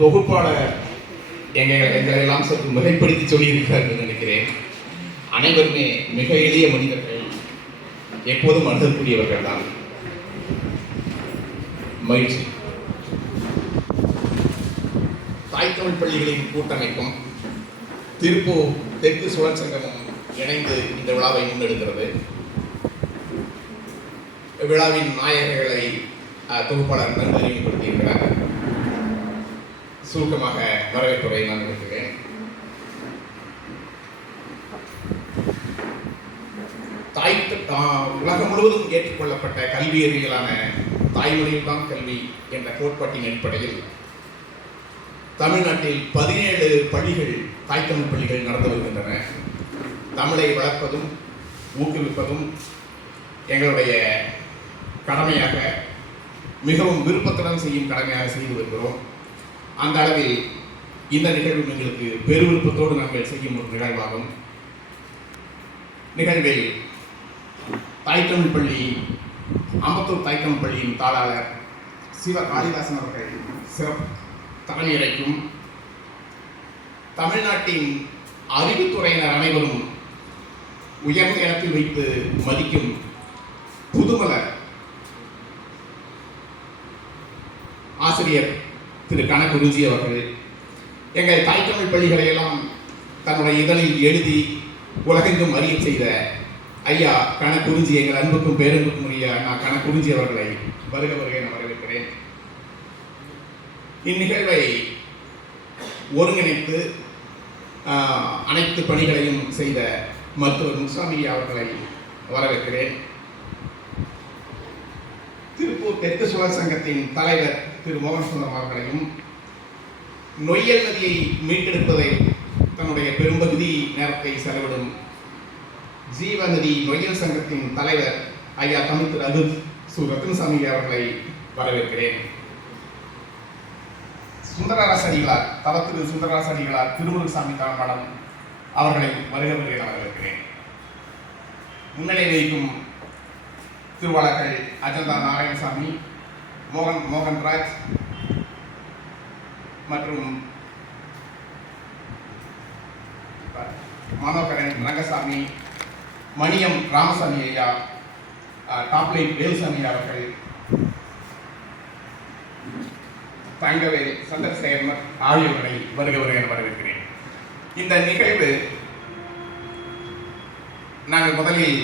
தொகுப்பாளர் எங்களெல்லாம் சற்று மிகைப்படுத்தி சொல்லியிருக்கிறார் என்று நினைக்கிறேன். அனைவருமே மிக எளிய மனிதர்கள், எப்போதும் அணுகக்கூடியவர்கள் தான். மகிழ்ச்சி. தாய் தமிழ் பள்ளிகளின் கூட்டமைப்பும் திருப்பூர் தெற்கு சுழற் சங்கமும் இணைந்து இந்த விழாவை முன்னெடுக்கிறது. விழாவின் நாயகர்களை தொகுப்பாளர் நன்கு அறிமுகப்படுத்தியிருக்கிறார். சுருக்கமாக வரவேற்புரை நான் நினைக்கிறேன். உலகம் முழுவதும் ஏற்றுக்கொள்ளப்பட்ட கல்வியறிவியலான தாய்மொழியில்தான் கல்வி என்ற கோட்பாட்டின் அடிப்படையில் தமிழ்நாட்டில் 17 பள்ளிகள் தாய்த்தமிழ் பள்ளிகள் நடந்து வருகின்றன. தமிழை வளர்ப்பதும் ஊக்குவிப்பதும் எங்களுடைய கடமையாக, மிகவும் விருப்பத்துடன் செய்யும் கடமையாக செய்து வருகிறோம். அந்த அளவில் இந்த நிகழ்வு எங்களுக்கு பெருவிருப்பத்தோடு நாங்கள் செய்யும் ஒரு நிகழ்வாகும். நிகழ்வில் தாய்த்தமிழ் பள்ளி, அம்பத்தூர் தாய்த்தமிழ் பள்ளியின் தாளாளர் சிவ காளிதாசன் அவர்கள் சிறப்பு தலைமையேற்கும். தமிழ்நாட்டின் அறிவுத்துறையினர் அனைவரும் உயர்ந்த இடத்தில் வைத்து மதிக்கும் புதுமலர் ஆசிரியர் திரு கணக்குருஜி அவர்கள் எங்கள் தாய்த்தமிழ் பள்ளிகளை எல்லாம் தன்னுடைய இதழில் எழுதி உலகெங்கும் அறிய செய்த ஐயா கணக்குருஜி, எங்கள் அன்புக்கும் பேரன்புக்கும் உரிய நான் கணக்குருஜி அவர்களை வருக என வரவேற்கிறேன். இந்நிகழ்வை ஒருங்கிணைத்து அனைத்து பணிகளையும் செய்த மருத்துவர் முசாமி அவர்களை வரவேற்கிறேன். திருப்பூர் தெற்கு சுழற் சங்கத்தின் தலைவர் திரு மோகன் சுந்தரம் அவர்களையும், நொய்யல் நதியை மீட்டெடுப்பதை தன்னுடைய பெரும்பகுதி நேரத்தை செலவிடும் ஜீவநதி நொய்யல் சங்கத்தின் தலைவர் ஐயா தமிழ் திரு அருள் சு ரத்னசாமி அவர்களை வரவேற்கிறேன். சுந்தரராசடிகளார் தவத்திரு சுந்தரராசடிகளார் திருமுருகசாமி தாழ்மடம் அவர்களை வருக என வரவேற்கிறேன். முன்னிலை வைக்கும் திருவாளர்கள் அஜந்தா நாராயணசாமி, மோகன்ராஜ் மற்றும் மனோகரன் ரங்கசாமி, மணியம் ராமசாமி ஐயா, டாப்லைட் வேலுசாமி அவர்கள், தங்கவேல் சந்திரசேகர் ஆகியோர்களை வருக என வரவேற்கிறேன். இந்த நிகழ்வு நாங்கள் முதலில்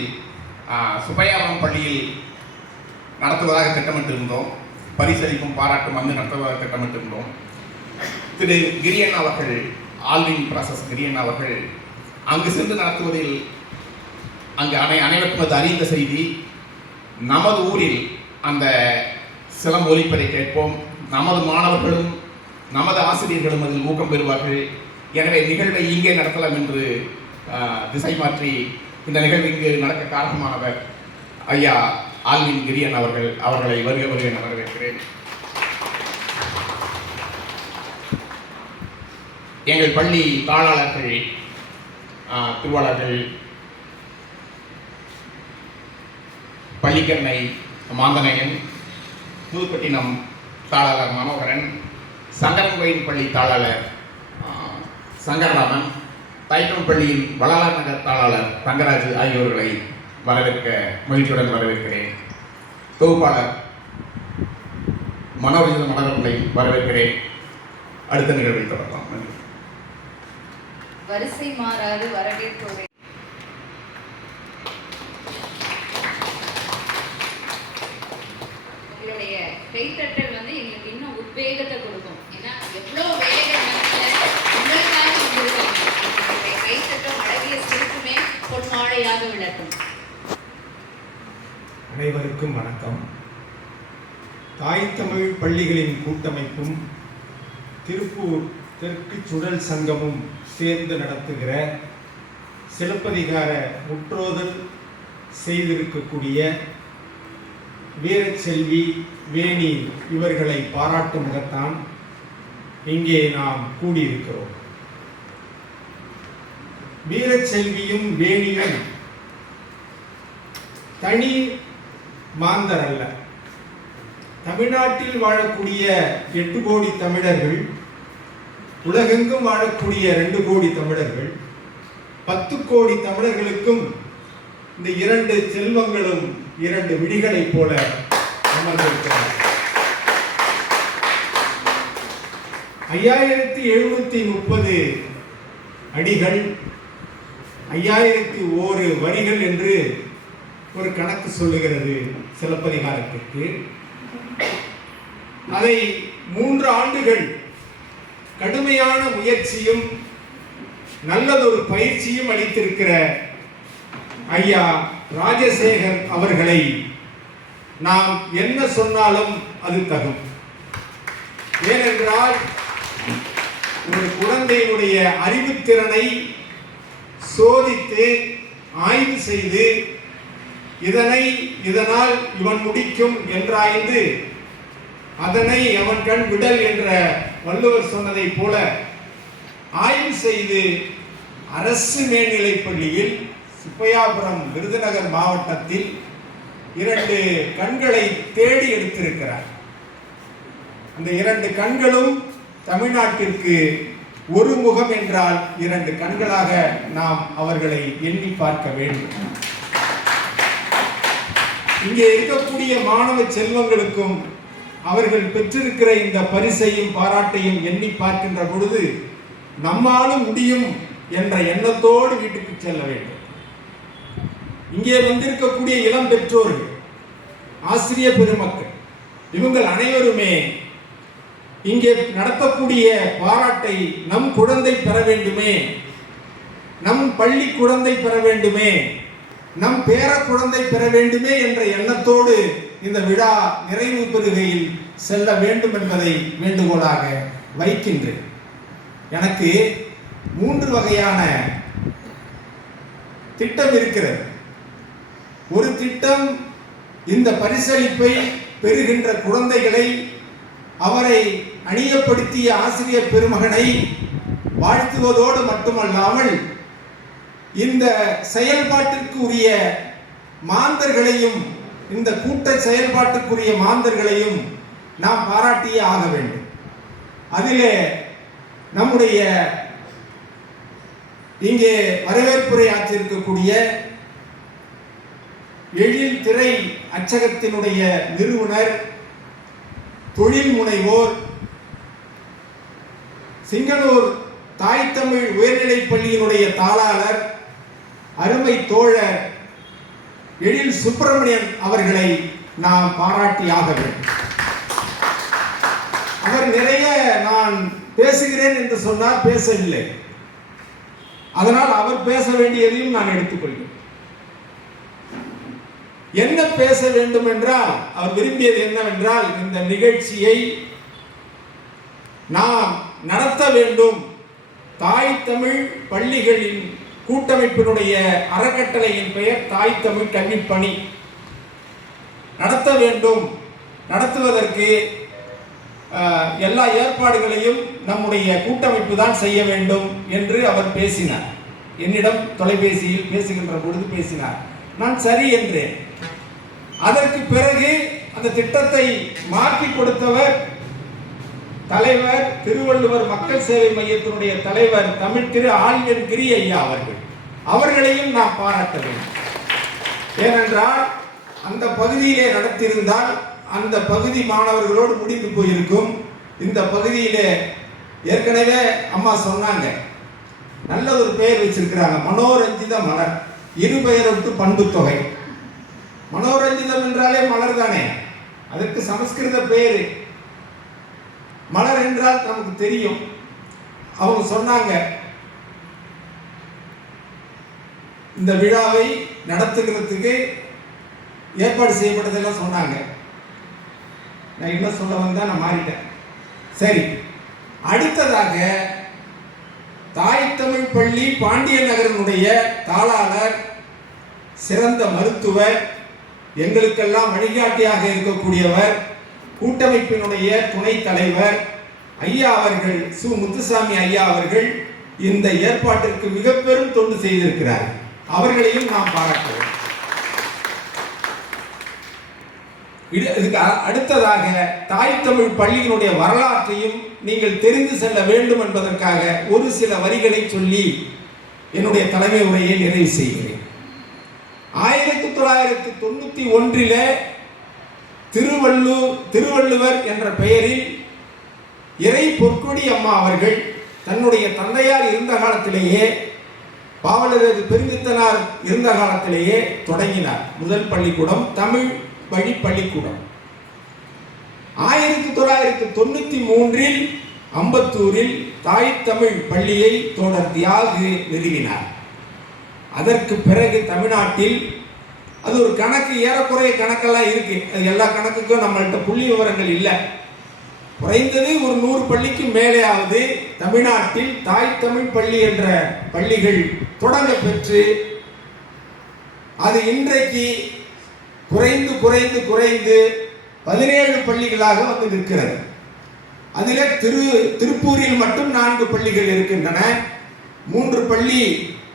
சுபையாபுரம் பள்ளியில் நடத்துவதாக திட்டமிட்டிருந்தோம். பரிசளிப்பும் பாராட்டும் வந்து நடத்துவதாக திட்டமிட்டிருந்தோம். திரு கிரியன் அவர்கள், ஆல்வின் ப்ராசஸ் கிரியன் அவர்கள் அங்கு சென்று நடத்துவதில் அங்கு அனைவருக்கும் அது அறிந்த செய்தி. நமது ஊரில் அந்த சிலம்பு ஒலிப்பதை கேட்போம், நமது மாணவர்களும் நமது ஆசிரியர்களும் அதில் ஊக்கம் பெறுவார்கள், எனவே நிகழ்வை இங்கே நடத்தலாம் என்று திசை மாற்றி இந்த நிகழ்வு இங்கு நடக்க காரணமானவர் ஐயா ஆல்வின் கிரியன் அவர்களை வருக என வரவேற்கிறேன். எங்கள் பள்ளி தாளாளர்கள், திருவாளர்கள் பள்ளிக்கரணை மாந்தனையன், புதுப்பட்டினம் தாளாளர் மனோகரன், சங்கரங்கோயில் பள்ளி தாளாளர் சங்கரராமன், தாய்த்தமிழ் பள்ளியின் வள்ளலார் நகர் தாளாளர் தங்கராஜ் ஆகியோர்களை வரவேற்க மகிழ்ச்சியுடன் வரவேற்கிறேன். தொகுப்பாளர் மனோரஞ்சன் மலர்களை வரவேற்கிறேன். அடுத்த நிகழ்வில் தொடரலாம். நன்றி. வரிசை மாறாது வரவேற்போரை உங்களுடைய கைத்தட்டல் எங்களுக்கு இன்னும் உத்வேகத்தை கொடுக்கும். ஏன்னா எவ்வளோ வேகம் உங்களுக்காக வந்திருக்காங்க. உங்களுடைய கைத்தட்டம் அழகிய சிரிப்புமே பொன்மாழையாக விளக்கும். அனைவருக்கும் வணக்கம். தாய்த்தமிழ் பள்ளிகளின் கூட்டமைப்பும் திருப்பூர் தெற்கு சுழல் சங்கமும் சேர்ந்து நடத்துகிற சிலப்பதிகார முற்றோதல் செய்திருக்கக்கூடிய வீரச்செல்வி, வேணி இவர்களை பாராட்டும் முகத்தான் இங்கே நாம் கூடியிருக்கிறோம். வீரச்செல்வியும் வேணியும் தனி மாந்தர் அல்ல. தமிழ்நாட்டில் வாழக்கூடிய 8 கோடி தமிழர்கள் உலகெங்கும் வாழக்கூடிய 2 கோடி தமிழர்கள், 10 கோடி தமிழர்களுக்கும் இந்த 2 செல்வங்களும் 2 விடிகளைப் போல அமர்ந்திருக்கிறார். 5730 அடிகள், 5001 வரிகள் என்று ஒரு கணக்கு சொல்லுகிறது சிலப்பதிகாரத்திற்கு. அதை 3 ஆண்டுகள் கடுமையான முயற்சியும் நல்லதொரு பயிற்சியும் அளித்திருக்கிற ஐயா ராஜசேகர் அவர்களை நாம் என்ன சொன்னாலும் அது தகும். ஏனென்றால் ஒரு குழந்தையினுடைய அறிவுத்திறனை சோதித்து ஆய்வு செய்து இதனால் இவன் முடிக்கும் என்றாய்ந்து அதனை அவன் கண் விடல் என்ற வள்ளுவர் சொன்னதை போல ஆய்வு செய்து அரசு மேல்நிலைப் பள்ளியில் சுப்பையாபுரம் விருதுநகர் மாவட்டத்தில் 2 கண்களை தேடி எடுத்திருக்கிறார். அந்த 2 கண்களும் தமிழ்நாட்டிற்கு ஒரு முகம் என்றால் 2 கண்களாக நாம் அவர்களை எண்ணி பார்க்க வேண்டும். இங்கே இருக்கக்கூடிய மாணவ செல்வங்களுக்கும் அவர்கள் பெற்றிருக்கிற இந்த பரிசையும் பாராட்டையும் எண்ணி பார்க்கின்ற பொழுது நம்மாலும் முடியும் என்ற எண்ணத்தோடு வீட்டுக்கு செல்ல வேண்டும். இங்கே வந்திருக்கக்கூடிய இளம் பெற்றோர்கள், ஆசிரிய பெருமக்கள், இவங்கள் அனைவருமே இங்கே நடத்தக்கூடிய பாராட்டை நம் குழந்தை பெற வேண்டுமே, நம் பள்ளி குழந்தை பெற வேண்டுமே, நம் பேர குழந்தை பெற வேண்டுமே என்ற எண்ணத்தோடு இந்த விழா நிறைவு பெறுகையில் செல்ல வேண்டும் என்பதை வேண்டுகோளாக வைக்கின்றேன். எனக்கு 3 வகையான திட்டம் இருக்கிறது. ஒரு திட்டம், இந்த பரிசளிப்பை பெறுகின்ற குழந்தைகளை, அவரை அணியப்படுத்திய ஆசிரியர் பெருமகனை வாழ்த்துவதோடு மட்டுமல்லாமல் இந்த செயல்பாட்டிற்கு உரிய மாந்தர்களையும், இந்த கூட்ட செயல்பாட்டுக்குரிய மாந்தர்களையும் நாம் பாராட்டியே ஆக வேண்டும். அதிலே நம்முடைய இங்கே வரவேற்புரை ஆற்றியிருக்கக்கூடிய எழில் திரை அச்சகத்தினுடைய நிறுவனர், தொழில் முனைவோர், சிங்களூர் தாய் தமிழ் உயர்நிலைப் பள்ளியினுடைய தாளாளர், அருமை தோழர் எழில் சுப்பிரமணியன் அவர்களை நாம் பாராட்டியாக வேண்டும். அவர் நிறைய நான் பேசுகிறேன் என்று சொன்னார், பேசவில்லை. அதனால் அவர் பேச வேண்டியதையும் நான் எடுத்துக்கொள்கிறேன். என்ன பேச வேண்டும் என்றால், அவர் விரும்பியது என்னவென்றால், இந்த நிகழ்ச்சியை நாம் நடத்த வேண்டும். தாய் தமிழ் பள்ளிகளின் கூட்டமைப்பினுடைய அறக்கட்டளையின் பெயர் தாய் தமிழ் கல்விப் பணி. நடத்த வேண்டும். நடத்துவதற்கு எல்லா ஏற்பாடுகளையும் நம்முடைய கூட்டமைப்பு தான் செய்ய வேண்டும் என்று அவர் பேசினார். என்னிடம் தொலைபேசியில் பேசுகின்ற பொழுது பேசினார். நான் சரி என்றேன். அதற்கு பிறகு அந்த திட்டத்தை மாற்றி கொடுத்தவர் தலைவர், திருவள்ளுவர் மக்கள் சேவை மையத்தினுடைய தலைவர் தமிழ் திரு ஆழ்வன் கிரி ஐயா அவர்கள். அவர்களையும் நாம் பாராட்ட வேண்டும். ஏனென்றால் அந்த பகுதியிலே நடத்தியிருந்தால் அந்த பகுதி மாணவர்களோடு முடிந்து போயிருக்கும். இந்த பகுதியிலே ஏற்கனவே அம்மா சொன்னாங்க, நல்ல ஒரு பெயர் வச்சிருக்கிறாங்க, மனோரஞ்சித மலர், 2 பெயரொட்டு பண்பு தொகை. மனோரஞ்சிதம் என்றாலே மலர் தானே, அதற்கு சமஸ்கிருத பெயர் மலர் என்றால் நமக்கு தெரியும். அவங்க சொன்னாங்க, இந்த விழாவை நடத்துகிறதுக்கு ஏற்பாடு செய்யப்பட்டதெல்லாம் சொன்னாங்க. நான் என்ன சொல்ல வந்தா நான் மாறிட்டேன். சரி, அடுத்ததாக தாய் தமிழ் பள்ளி பாண்டிய நகரனுடைய தாளாளர், சிறந்த மருத்துவர், எங்களுக்கெல்லாம் வழிகாட்டியாக இருக்கக்கூடியவர், கூட்டமைப்பினுடைய துணைத் தலைவர் ஐயா அவர்கள், சு முத்துசாமி ஐயா அவர்கள் இந்த ஏற்பாட்டிற்கு மிக பெரும் தொண்டு செய்திருக்கிறார். அவர்களையும் நாம் பாராட்டுவோம். இதுக்கு அடுத்ததாக தாய் தமிழ் பள்ளியினுடைய வரலாற்றையும் நீங்கள் தெரிந்து செல்ல வேண்டும் என்பதற்காக ஒரு சில வரிகளை சொல்லி என்னுடைய தலைமை உரையை நிறைவு செய்கிறேன். 1991 திருவள்ளுவர் என்ற பெயரில் இறை பொற்கொடி அம்மா அவர்கள் தன்னுடைய தந்தையார் இருந்த காலத்திலேயே, பாவலரது பெருந்தித்தனார் இருந்த காலத்திலேயே தொடங்கினார் முதல் பள்ளிக்கூடம், தமிழ் வழி பள்ளிக்கூடம். 1993 அம்பத்தூரில் தாய் தமிழ் பள்ளியை தோழர் தியாகு நிறுவினார். அதற்கு பிறகு தமிழ்நாட்டில் அது ஒரு கணக்கு, ஏறக்குறைய கணக்கெல்லாம் இருக்கு, அது எல்லா கணக்குக்கும் நம்மள்கிட்ட புள்ளி விவரங்கள் இல்லை. குறைந்தது ஒரு 100 பள்ளிக்கு மேலேயாவது தமிழ்நாட்டில் தாய் தமிழ் பள்ளி என்ற பள்ளிகள் தொடங்க பெற்று அது இன்றைக்கு குறைந்து 17 பள்ளிகளாக வந்து நிற்கிறது. அதில் திருப்பூரில் மட்டும் 4 பள்ளிகள் இருக்கின்றன. 3 பள்ளி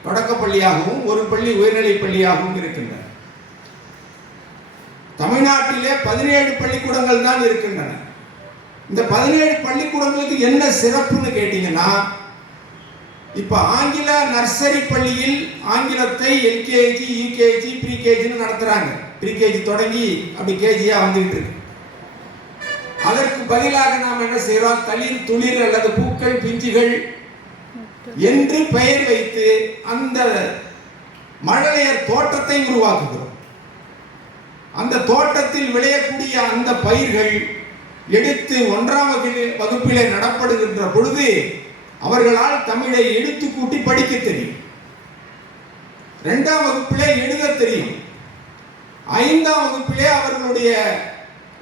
தொடக்க பள்ளியாகவும் 1 பள்ளி உயர்நிலை பள்ளியாகவும் இருக்கின்றன. தமிழ்நாட்டிலே 17 பள்ளிக்கூடங்கள் தான் இருக்கின்றன. இந்த 17 பள்ளிக்கூடங்களுக்கு என்ன சிறப்புன்னு கேட்டீங்கன்னா, இப்ப ஆங்கில நர்சரி பள்ளியில் ஆங்கிலத்தை எல்கேஜி, யூகேஜி, ப்ரீகேஜின்னு நடத்துறாங்க. ப்ரீகேஜி தொடங்கி அப்படி கேஜியா வந்துட்டு இருக்கு. அதற்கு பதிலாக நாம் என்ன செய்யறோம், தளிர், துளிர் அல்லது பூக்கள், பிஞ்சுகள் என்று பெயர் வைத்து அந்த மழலையர் தோட்டத்தை உருவாக்குகிறோம். அந்த தோட்டத்தில் விளையக்கூடிய அந்த பயிர்கள் எடுத்து 1ஆம் வகுப்பிலே நடப்படுகின்ற பொழுது அவர்களால் தமிழை எடுத்து கூட்டி படிக்க தெரியும். 2ஆம் வகுப்பிலே எழுத தெரியும். 5ஆம் வகுப்பிலே அவர்களுடைய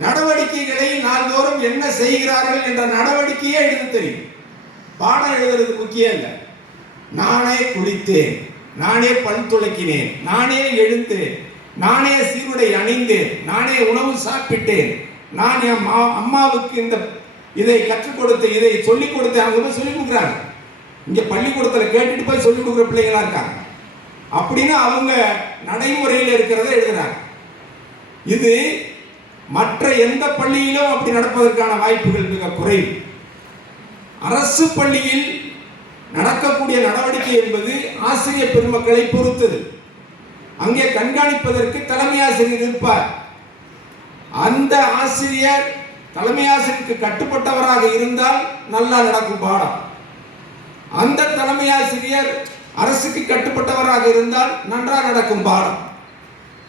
நடவடிக்கைகளை நாள்தோறும் என்ன செய்கிறார்கள் என்ற நடவடிக்கையே எழுத தெரியும். பாடம் எழுதுறது முக்கியம் இல்லை. நானே குளித்தேன், நானே பல் துளக்கினேன், நானே எழுந்தேன், நானே சீருடை அணிந்தேன், நானே உணவு சாப்பிட்டேன், நான் என் அம்மாவுக்கு இதை கற்றுக் கொடுத்து இதை சொல்லிக் கொடுத்தேன். அவங்க போய் சொல்லிக் கொடுக்குறாங்க. இங்க பள்ளிக்கூடத்தில் கேட்டுட்டு போய் சொல்லிக் கொடுக்குற பிள்ளைங்களா இருக்காங்க. அப்படின்னு அவங்க நடைமுறையில் இருக்கிறத எழுதுறாங்க. இது மற்ற எந்த பள்ளியிலும் அப்படி நடப்பதற்கான வாய்ப்புகள் மிக குறைவு. அரசு பள்ளியில் நடக்கக்கூடிய நடவடிக்கை என்பது ஆசிரியர் பெருமக்களை பொறுத்தது. அங்கே கண்காணிப்பதற்கு தலைமை ஆசிரியர் இருப்பார். அந்த ஆசிரியர் தலைமை ஆசிரியருக்கு கட்டுப்பட்டவராக இருந்தால் நல்லா நடக்கும் பாடம். அந்த தலைமை ஆசிரியர் அரசுக்கு கட்டுப்பட்டவராக இருந்தால் நன்றாக நடக்கும் பாடம்.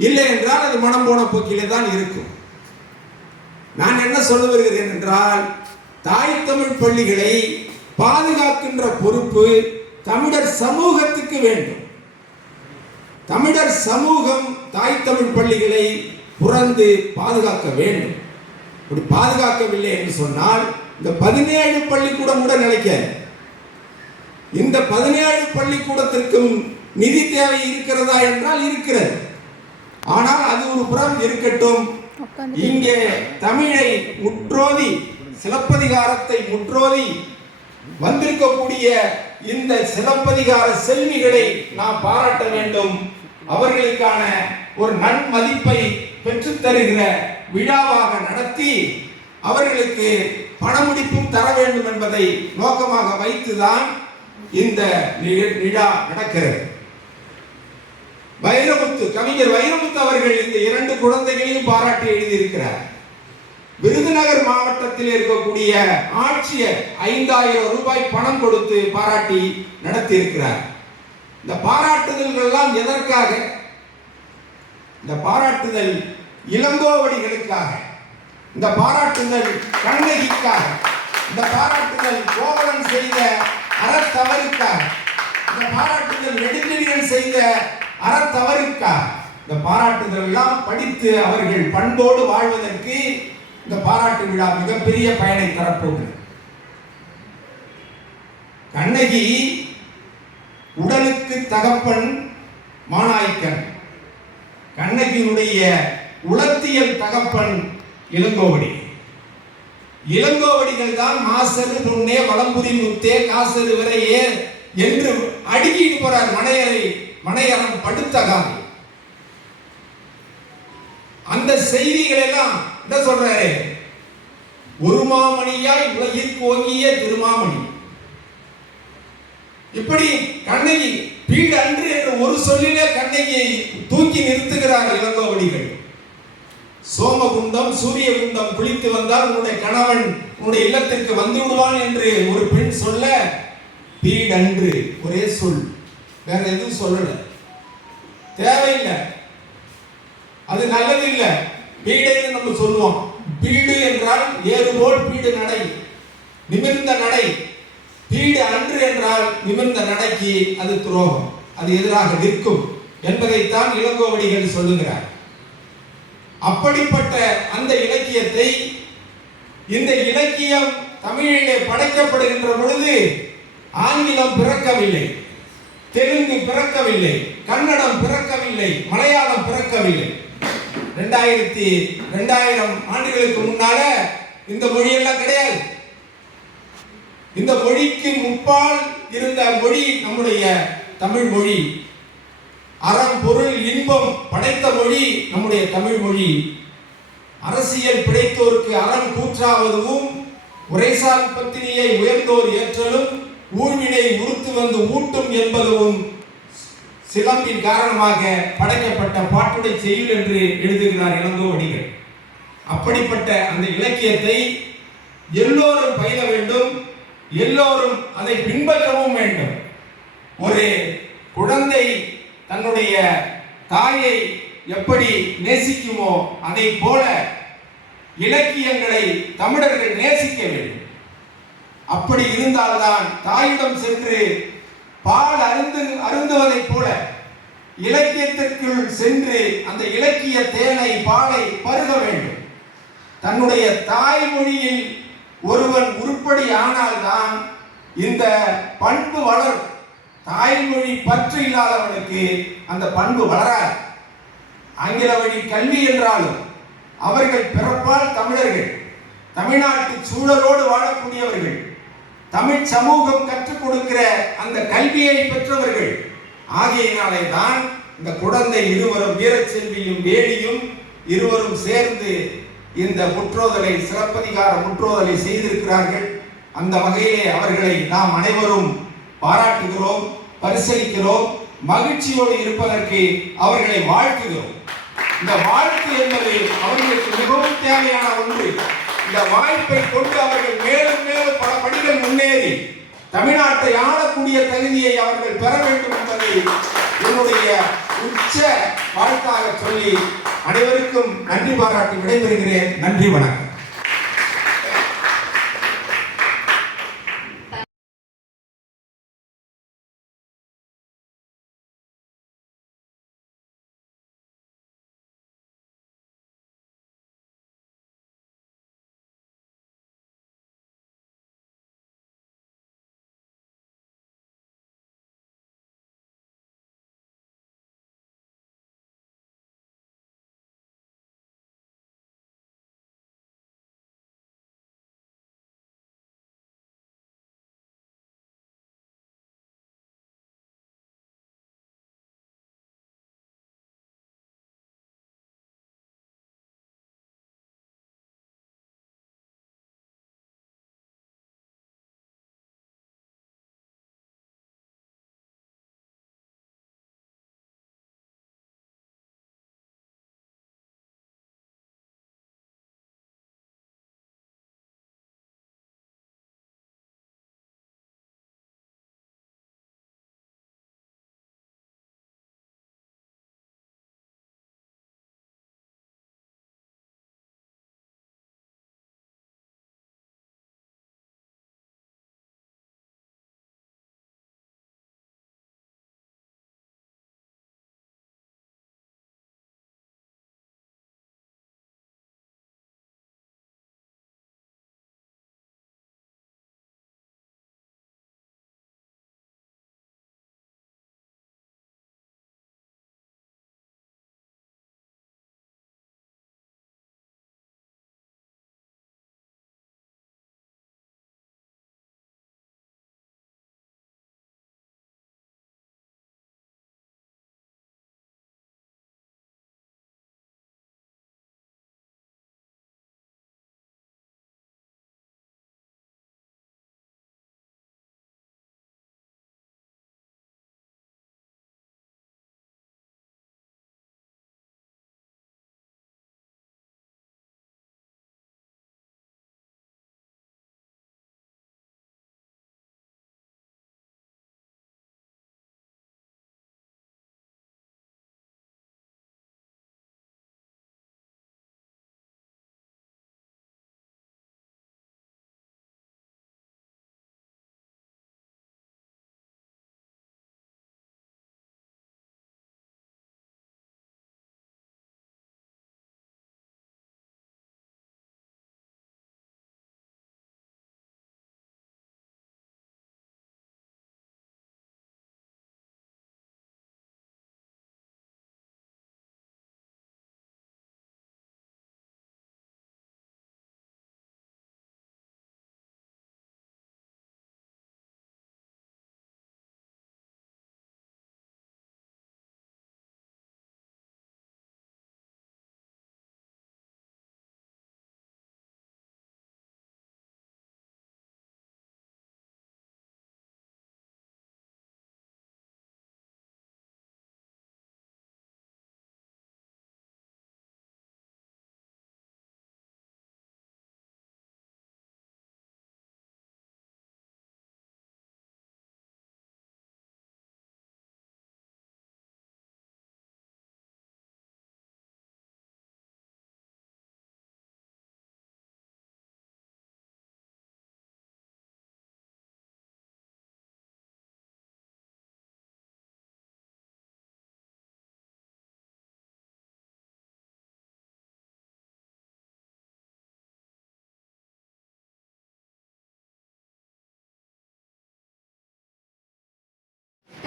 இல்லை என்றால் அது மனம் போன போக்கிலே தான் இருக்கும். நான் என்ன சொல்ல வருகிறேன் என்றால், தாய் தமிழ் பள்ளிகளை பாதுகாக்கின்ற பொறுப்பு தமிழர் சமூகத்துக்கு வேண்டும். தமிழர் சமூகம் தாய் தமிழ் பள்ளிகளை புறந்து பாதுகாக்க வேண்டும். அப்படி பாதுகாக்கவில்லை என்று சொன்னால் இந்த 17 பள்ளிக்கூடம் கூட நிலைக்காது. இந்த 17 பள்ளிக்கூடத்திற்கும் நிதி தேவை இருக்கிறதா என்றால் இருக்கிறது. ஆனால் அது ஒரு புறம் இருக்கட்டும். இங்கே தமிழை முற்றோதி, சிலப்பதிகாரத்தை முற்றோதி வந்திருக்கக்கூடிய இந்த சிலப்பதிகார செல்விகளை நாம் பாராட்ட வேண்டும். அவர்களுக்கான ஒரு நன்மதிப்பை பெற்றுத் தருகிற விழாவாக நடத்தி அவர்களுக்கு பணமுடிப்பும் தர வேண்டும் என்பதை நோக்கமாக வைத்துதான் இந்த விழா நடக்கிறது. வைரமுத்து, கவிஞர் வைரமுத்து அவர்கள் இந்த 2 குழந்தைகளையும் பாராட்டி எழுதியிருக்கிறார். விருதுநகர் மாவட்டத்தில் இருக்கக்கூடிய ஆட்சியர் 5000 ரூபாய் பணம் கொடுத்து பாராட்டி நடத்தி இருக்கிறார். இந்த பாராட்டுதல்கள் எல்லாம் எதற்காக? இந்த பாராட்டுதல் இளங்கோவடிகளுக்காக, இந்த பாராட்டுதல் கண்ணகிக்காக, இந்த பாராட்டுதல் கோவலன் செய்த அறத்தவறுக்காக, இந்த பாராட்டுதல் நெடுஞ்செழியன் செய்த அறத்தவறுக்காக. இந்த பாராட்டுதல் எல்லாம் படித்து அவர்கள் பண்போடு வாழ்வதற்கு இந்த பாராட்டு விழா மிகப்பெரிய பயனை தரப்போகிறது. கண்ணகி உடலுக்கு தகப்பன் மாநாய்க்கன், கண்ணகியினுடைய உளத்தியல் தகப்பன் இளங்கோவடி. இளங்கோவடிகள் தான் மாசரு முன்னே வளம்புரி முத்தே காசரு வரையே என்று அடுக்கிட்டு போறார். மனையறம் படுத்தகாது. அந்த செய்திகள் எல்லாம் என்ன சொல்றாரு? ஒரு மாமணியாய் உலகிற்கு ஓங்கிய திருமாமணி. இப்படி கண்ணகி பீடு அன்று என்ற ஒரு சொல்லிலே கண்ணகியை தூக்கி நிறுத்துகிறார் இளங்கோவடிகள். சோமகுண்டம் சூரியகுண்டம் குளித்து வந்தால் உன்னுடைய கணவன் உன்னுடைய இல்லத்திற்கு வந்து விடுவான் என்று ஒரு பெண் சொல்ல, பீடன்று ஒரே சொல், வேற எதுவும் சொல்லல, தேவையில்லை, அது நல்லது இல்லை. பீடைன்னு நம்ம சொல்லுவோம். பீடு என்றால் ஏறுபோல் பீடு நடை, நிமிர்ந்த நடை. பீடு அன்று என்றால் நிமிர்ந்த நடைக்கு அது துரோகம், அது எதிராக நிற்கும் என்பதைத்தான் இளங்கோவடிகள் சொல்லுகிறார். அப்படிப்பட்ட அந்த இலக்கியத்தை, இந்த இலக்கியம் தமிழிலே படைக்கப்படுகின்ற பொழுது ஆங்கிலம் பிறக்கவில்லை, தெலுங்கு பிறக்கவில்லை, கன்னடம் பிறக்கவில்லை, மலையாளம் பிறக்கவில்லை. 2000 ஆண்டுகளுக்கு முன்னால இந்த மொழியெல்லாம் கிடையாது. இந்த மொழிக்கு முப்பால் இருந்த மொழி நம்முடைய தமிழ் மொழி. அறம் பொருள் இன்பம் படைத்த மொழி நம்முடைய தமிழ் மொழி. அரசியல் பிழைத்தோருக்கு அறம் கூற்றாவதும், உரைசால் பத்தினியை உயர்ந்தோர் ஏற்றலும், ஊழ்வினை உறுத்து வந்து ஊட்டும் என்பதும் சிலம்பின் காரணமாக படைக்கப்பட்ட பாட்டுடை செய்யுள் என்று எழுதுகிறார் இளங்கோவடிகள். அப்படிப்பட்ட அந்த இலக்கியத்தை எல்லோரும் பயில வேண்டும், எல்லோரும் அதை பின்பற்றவும் வேண்டும். ஒரு குழந்தை தன்னுடைய தாயை எப்படி நேசிக்குமோ அதை போல இலக்கியங்களை தமிழர்கள் நேசிக்க வேண்டும். அப்படி இருந்தால்தான் தாயிடம் சென்று பால் அருந்துவதைப் போல இலக்கியத்திற்குள் சென்று அந்த இலக்கிய தேனை பாலை பருக வேண்டும். தன்னுடைய தாய்மொழியில் ஒருவன் உருப்படி ஆனால்தான் இந்த பண்பு வளரும். தாய்மொழி பற்று இல்லாதவனுக்கு அந்த பண்பு வளராது. ஆங்கில வழி கல்வி என்றாலும் அவர்கள் பிறப்பால் தமிழர்கள், தமிழ்நாட்டு சூழலோடு வாழக்கூடியவர்கள், தமிழ் சமூகம் கற்றுக் கொடுக்கிற அந்த கல்வியை பெற்றவர்கள். ஆகையினாலே தான் இந்த குழந்தை இருவரும், வீரச்செல்வியும் வேணியும் இருவரும் சேர்ந்து இந்த முற்றோதலை, சிலப்பதிகார முற்றோதலை செய்திருக்கிறார்கள். அந்த வகையிலே அவர்களை நாம் அனைவரும் பாராட்டுகிறோம், பரிசீலிக்கிறோம், மகிழ்ச்சியோடு இருப்பதற்கு அவர்களை வாழ்த்துகிறோம். இந்த வாழ்த்து என்பது அவர்களுக்கு மிகவும் தேவையான ஒன்று. இந்த வாய்ப்பை கொண்டு அவர்கள் மேலும் மேலும் பல படிகள் முன்னேறி தமிழ்நாட்டை ஆளக்கூடிய தகுதியை அவர்கள் பெற வேண்டும் என்பதை என்னுடைய உச்ச வாழ்த்தாக சொல்லி அனைவருக்கும் நன்றி பாராட்டி விடைபெறுகிறேன். நன்றி, வணக்கம்.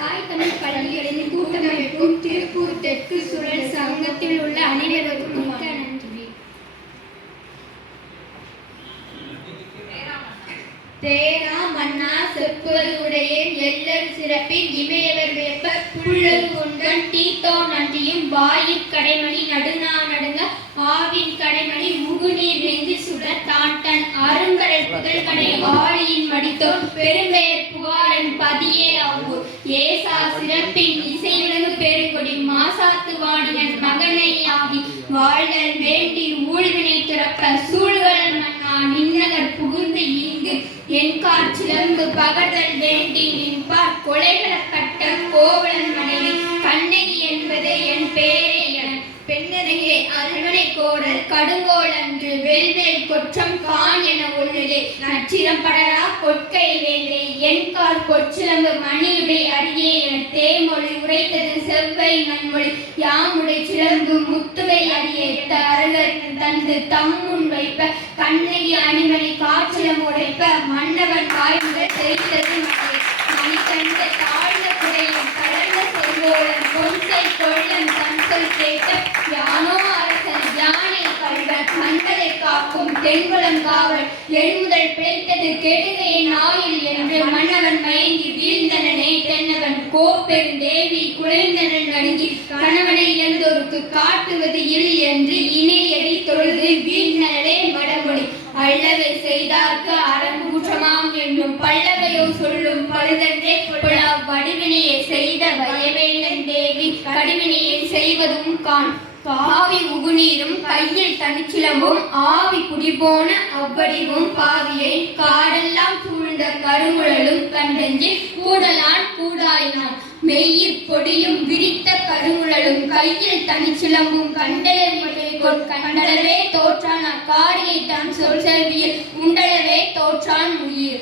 தாய் தமிழ் பள்ளிகளின் கூட்டமைப்பும் திருப்பூர் தெற்கு சுழல் சங்கத்தில் உள்ள அனைவருக்கும் மிக்க நன்றி. தேரா மன்னா செப்புவது உடையேன் எல்லர் சிறப்பின் இமையவர் வேப்ப புள்ளது ஒன்றன் தீத்தோ நன்றியும் வாயிற் கடைமணி நடுநா நடுங்க ஆவின் கடைமணி முகுநீர் நெஞ்சு சுட தாண்டன் அருங்கடல் புகழ்கடை ஆழியின் மடித்தோன் பெரும்பெயர் புகாரன் பதியே ஆவூர் ஏசா சிறப்பின் இசையுலகு பெருங்கொடி மாசாத்து வாணியன் மகனை ஆகி வாழ்தல் வேண்டி ஊழ்வினை துறக்க சூழ்கள் மன்னா நின்னகர் புகுந்து இங்கு என் காற்றிலங்கு பகர்தல் வேண்டி நின்பார் கொலைகளப்பட்ட கோவலன் மனைவி கண்ணகி என்பது என் பேரே என பெண்ணரையே அரண்மனை கோடல் கடுங்கோல் அன்று வெல்வேல் கொற்றம் கான் என ஒன்றிலே நச்சிரம் படரா கொட்கை வேண்டே என் கால் கொச்சிலம்பு மணியுடை அரியே என தேமொழி உரைத்தது செவ்வை நன்மொழி யாமுடை சிலம்பு முத்துவை அரியே தரகர் தந்து தம்முன் வைப்ப கண்ணகி அணிமணி காற்றிலம் உடைப்ப மன்னவன் வாய்முதல் தெரித்தது மழை மணிக்கண்ட தாழ்ந்த குடையும் கடந்த செல்வோடன் பொன்சை கொள்ளன் தன் சொல் கேட்ட யானோ அரசன் யானை கல்வர் மந்தலை காக்கும் தென்குளம் காவல் எண்முதல் பிழைத்தது கெடுகையின் ஆயில் என்று மன்னவன் மயங்கி வீழ்ந்தனனே தென்னவன் கோப்பெருந்தேவி குலைந்தனன் நடுங்கி கணவனை இழந்தோருக்கு காட்டுவது இல் என்று இணையடி தொழுது வீழ்நலே மடமொழி அல்லவை செய்தார்க்கு அறங்குற்றமாம் என்னும் பல்லவையோ சொல்லும் பழுதன்றே புலா வடிவினையை செய்த வயவேலன் தேவி கடிவினையை செய்வதும் காண் பாவி உகுநீரும் கையில் தனிச்சிலம்பும் ஆவி குடிபோன அவ்வடிவும் பாவியை காடெல்லாம் சூழ்ந்த கருங்குழலும் கண்டஞ்சில் கூடலான் கூடாயினான் மெய்யிற் பொடியும் விரித்த கருங்குழலும் கையில் தனிச்சிலம்பும் கண்டலை கண்டளவே தோற்றான் அக்காரியை தான் சொல் செல்வியில் உண்டளவே தோற்றான் உயிர்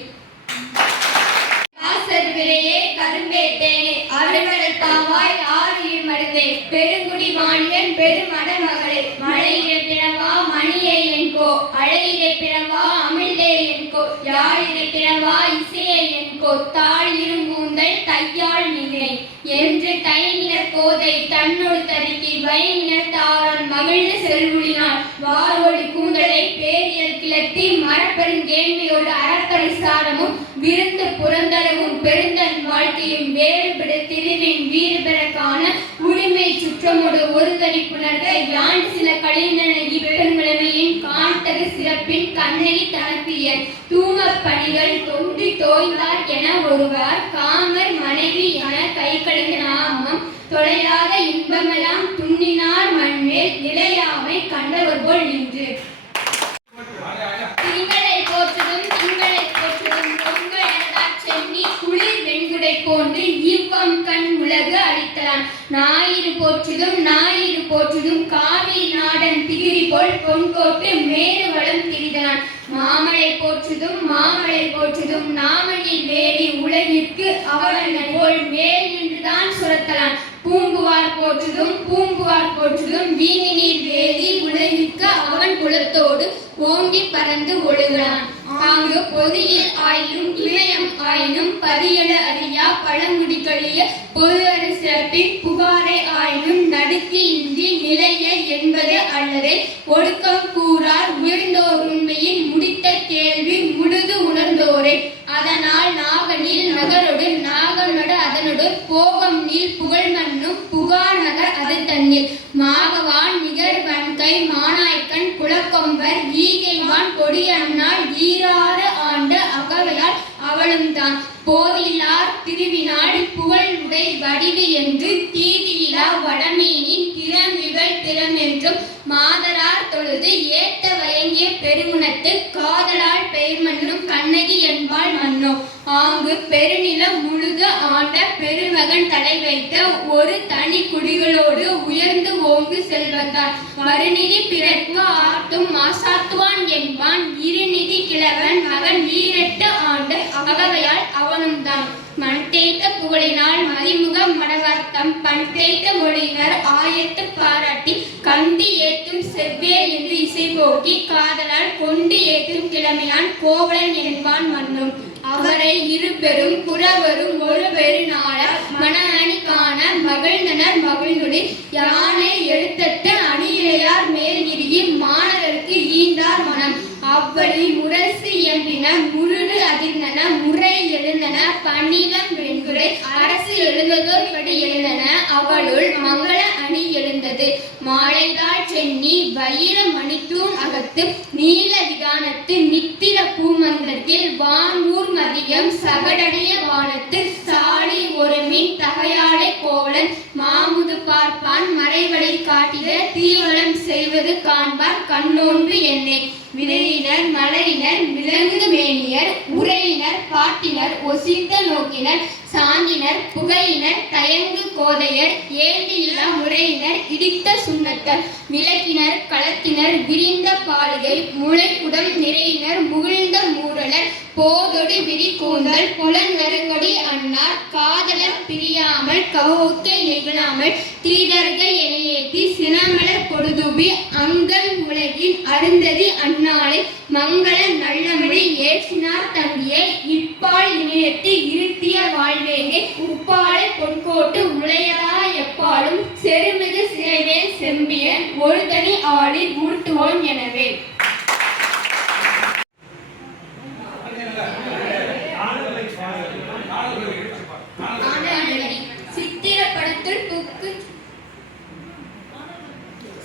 விரையே கரும்பே தேனே அருமடல் பாவாய் ஆறியில் மருந்தே பெருங்குடி வாணியன் பெருமட மகளே மழையிலே பிறவா மணியே என்கோ அழையிலே பிறவா அமிழ்தே என்கோ யாழிலே பிறவா இசையே என்கோ தாழ் இரும்பூந்தல் தையாள் நிலை என்று தைநிலர் கோதை தன்னோடு தருக்கி வைநிலர் தாரன் மகிழ்ந்து செல்வுளினாள் வாரோடி கூந்தலை பேரியல் கிளத்தி மரப்பெருங்கேண்மையோடு அறப்பரிசாரமும் விருந்து புறந்தரவும் பெருந்தன் வாழ்க்கையும் வேறுபட திருவின் வீறு பெற காண உரிமை சுற்றமோடு ஒரு தனிப்புணர்க யாண்டு சில கலைஞன இப்பெண்கிழமையின் காண்டகு சிறப்பின் கண்ணகி தனப்பிய தூமப் பணிகள் தொண்டி தோய்ந்தார் என ஒருவர் காமர் மனைவி என கை கலந்த நாமம் தொலையாத இன்பமெல்லாம் துண்ணினார் மண்மேல் நிலையாமை கண்டவர் போல் நின்று திங்களை போற்றதும் சென்னி குளிர் வெண்குடை போன்று இவ்வம் கண் உலகு அளித்தலான் ஞாயிறு போற்றுதும் காவி நாடன் திகிரி போல் பொன்கோட்டு மேறு வளம் திரிதலான் மாமலை போற்றுதும் நாமனில் வேலி உலகிற்கு அவளன் போல் மேல் நின்றுதான் சுரத்தலான் பூம்புவார் போற்றுதும் வீணி நீர் வேலி உலகிற்கு அவன் குலத்தோடு ஓங்கி பறந்து ஒழுகலான் ஆங்கு பொதியில் ஆயினும் இமயம் ஆயினும் பதியல அறியா பழங்குடிகளிய பொது அரு சிறப்பின் புகாரை ஆயினும் நடுக்கி இன்றி நிலைய என்பது அல்லது ஒடுக்கம் கூறார் உயர்ந்தோர் உண்மையின் முடித்த கேள்வி முழுது உணர்ந்தோரே அதனால் நாகனில் நகரொடு நாகனோடு அதனோடு போகம் நீர் புகழ் மண்ணும் புகார் நகர் அது தண்ணீர் மாகவான் நிகர் வன்கை மானாய்க்கன் குலக்கொம்பர் ஈகைவான் கொடியண்ணால் ஈராறு ஆண்டு அகவையால் அவளும் தான் போதிலார் திருவினாள் புகழ் உடை வடிவு என்று தீதியிலா வடமீனின் திறமிகள் திறமென்றும் மாதரார் தொழுது ஏத்த வயங்கிய பெருங்குணத்து காதலால் பெயர் மன்னும் கண்ணகி என்பாள் மன்னோ ஆங்கு பெருநிலம் முழுது ஆண்ட பெருமகன் தலை வைத்த ஒரு தனி குடிகளோடு உயர்ந்து ஓங்கு செல்வத்தார் மறுநிதி பிறர்க்கு ஆட்டும் மாசாத்துவான் என்பான் இருநிதி கிழவன் மகன் ஈரெட்டு ஆண்டு அகவையால் அவனும் தான் மண் தேய்த்த புகழினால் மதிமுக மடவார்த்தம் பண் தேய்த்த மொழியினர் ஆயத்து பாராட்டி கந்தி ஏத்தும் செவ்வே என்று இசை போக்கி காதலால் கொண்டு ஏத்தும் கிழமையான் கோவலன் என்பான் மன்னும் அவரை இருபெரும் புறவரும் ஒரு பெருநாள மன அவ்வழி முரசு இயம்பின முருடு அதிர்ந்தன முறை எழுந்தன பணிலம் வெண்குடை அரசு எழுந்ததோர் படி எழுந்தன அவளுள் மங்கள அணி எழுந்தது மாலைதாள் சென்னி வயிர மணித்தூண் அகத்து நீல விதானத்து நித்திர பூமந்தத்தில் வானூர் மதியம் சகடடைய வானத்து சாடி ஒரு மின் தகையாளை கோவலன் மாமுது பார்ப்பான் மறைவழி காட்டிட தீவனம் செய்வது காண்பார் கண்ணோன்று என்னை விரையினர் மலரினர் விலங்கு மேனியர் உரையினர் பாட்டினர் ஒசித்த நோக்கினர் சாந்தினர் புகையினர் தயங்கு கோதையர் ஏந்தில்லா முறையினர் இடித்த சுண்ணத்தர் விளக்கினர் களத்தினர் விரிந்த பாலிகை முளை உடம் நிறையினர் முகிழ்ந்த மூரலர் போதொடு விரி கூந்தல் புலன் வருங்கொடி அன்னார் காதலர் பிரியாமல் கவோக்கை நிகழாமல் தீதர்கள் எனையேத்தி சினமலர் பொடுதுபி அங்கல் உலகின் அருந்ததி அந்நாளை மங்கள நல்லமணி ஏற்றினார் தங்கிய இப்பால் இணையத்து இருத்திய வாழ்வேகை உப்பாலை பொன்கோட்டு உளையரா எப்பாலும் செருமிகு சிறைவேல் செம்பியன் ஒரு தனி ஆளில் ஊட்டுவோன் எனவே.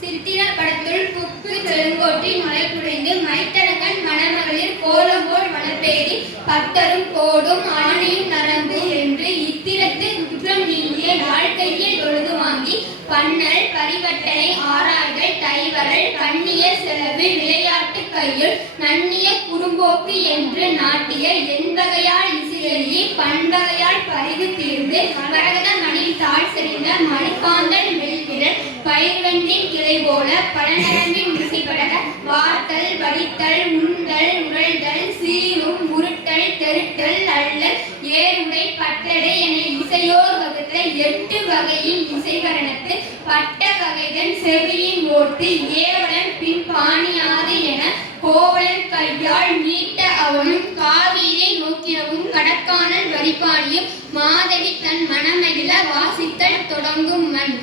சித்திரப்படத்துள் புக்கு செழுங்கோட்டின் மலை குடைந்து மைத்தரங்கன் மணமகளிர் கோலம்போல் வளர்பேரி பத்தரும் கோடும் ஆணையும் நரம்பு என்று இத்திரத்து குற்றம் நீங்கிய வாழ்க்கையில் தொழுது வாங்கி பன்னல் பரிவட்டனை ஆராய்கள் தைவரல் கண்ணிய செலவு விளையாட்டு கையுள் நன்னிய குறும்போக்கு என்று நாட்டிய எண்வகையால் இசையெழுதி பண்வகையால் பரிது தீர்ந்து மரகத மணில் தாழ் செறிந்த மணிக்காந்தல் மெல்விரல் பயிர்வெண்டின் கிளை போல பழநரம்பின் ருசிபடக வார்த்தல் வடித்தல் உண்டல் உரழ்தல் சீரும் உருட்டல் தெருட்டல் அல்லல் ஏருடை பட்டடை என இசையோர் வகுத்த 8 வகையின் இசைகரணத்து பட்ட வகைதன் செவியின் ஓட்டு ஏவலன் பின் பாணியாது என கோவலன் கையால் நீட்ட அவனும் காவிரை நோக்கினவும் கடக்கானல் வரிப்பாடியும் மாதவி தன் மனமகிழ வாசித்தல் தொடங்கும் மண்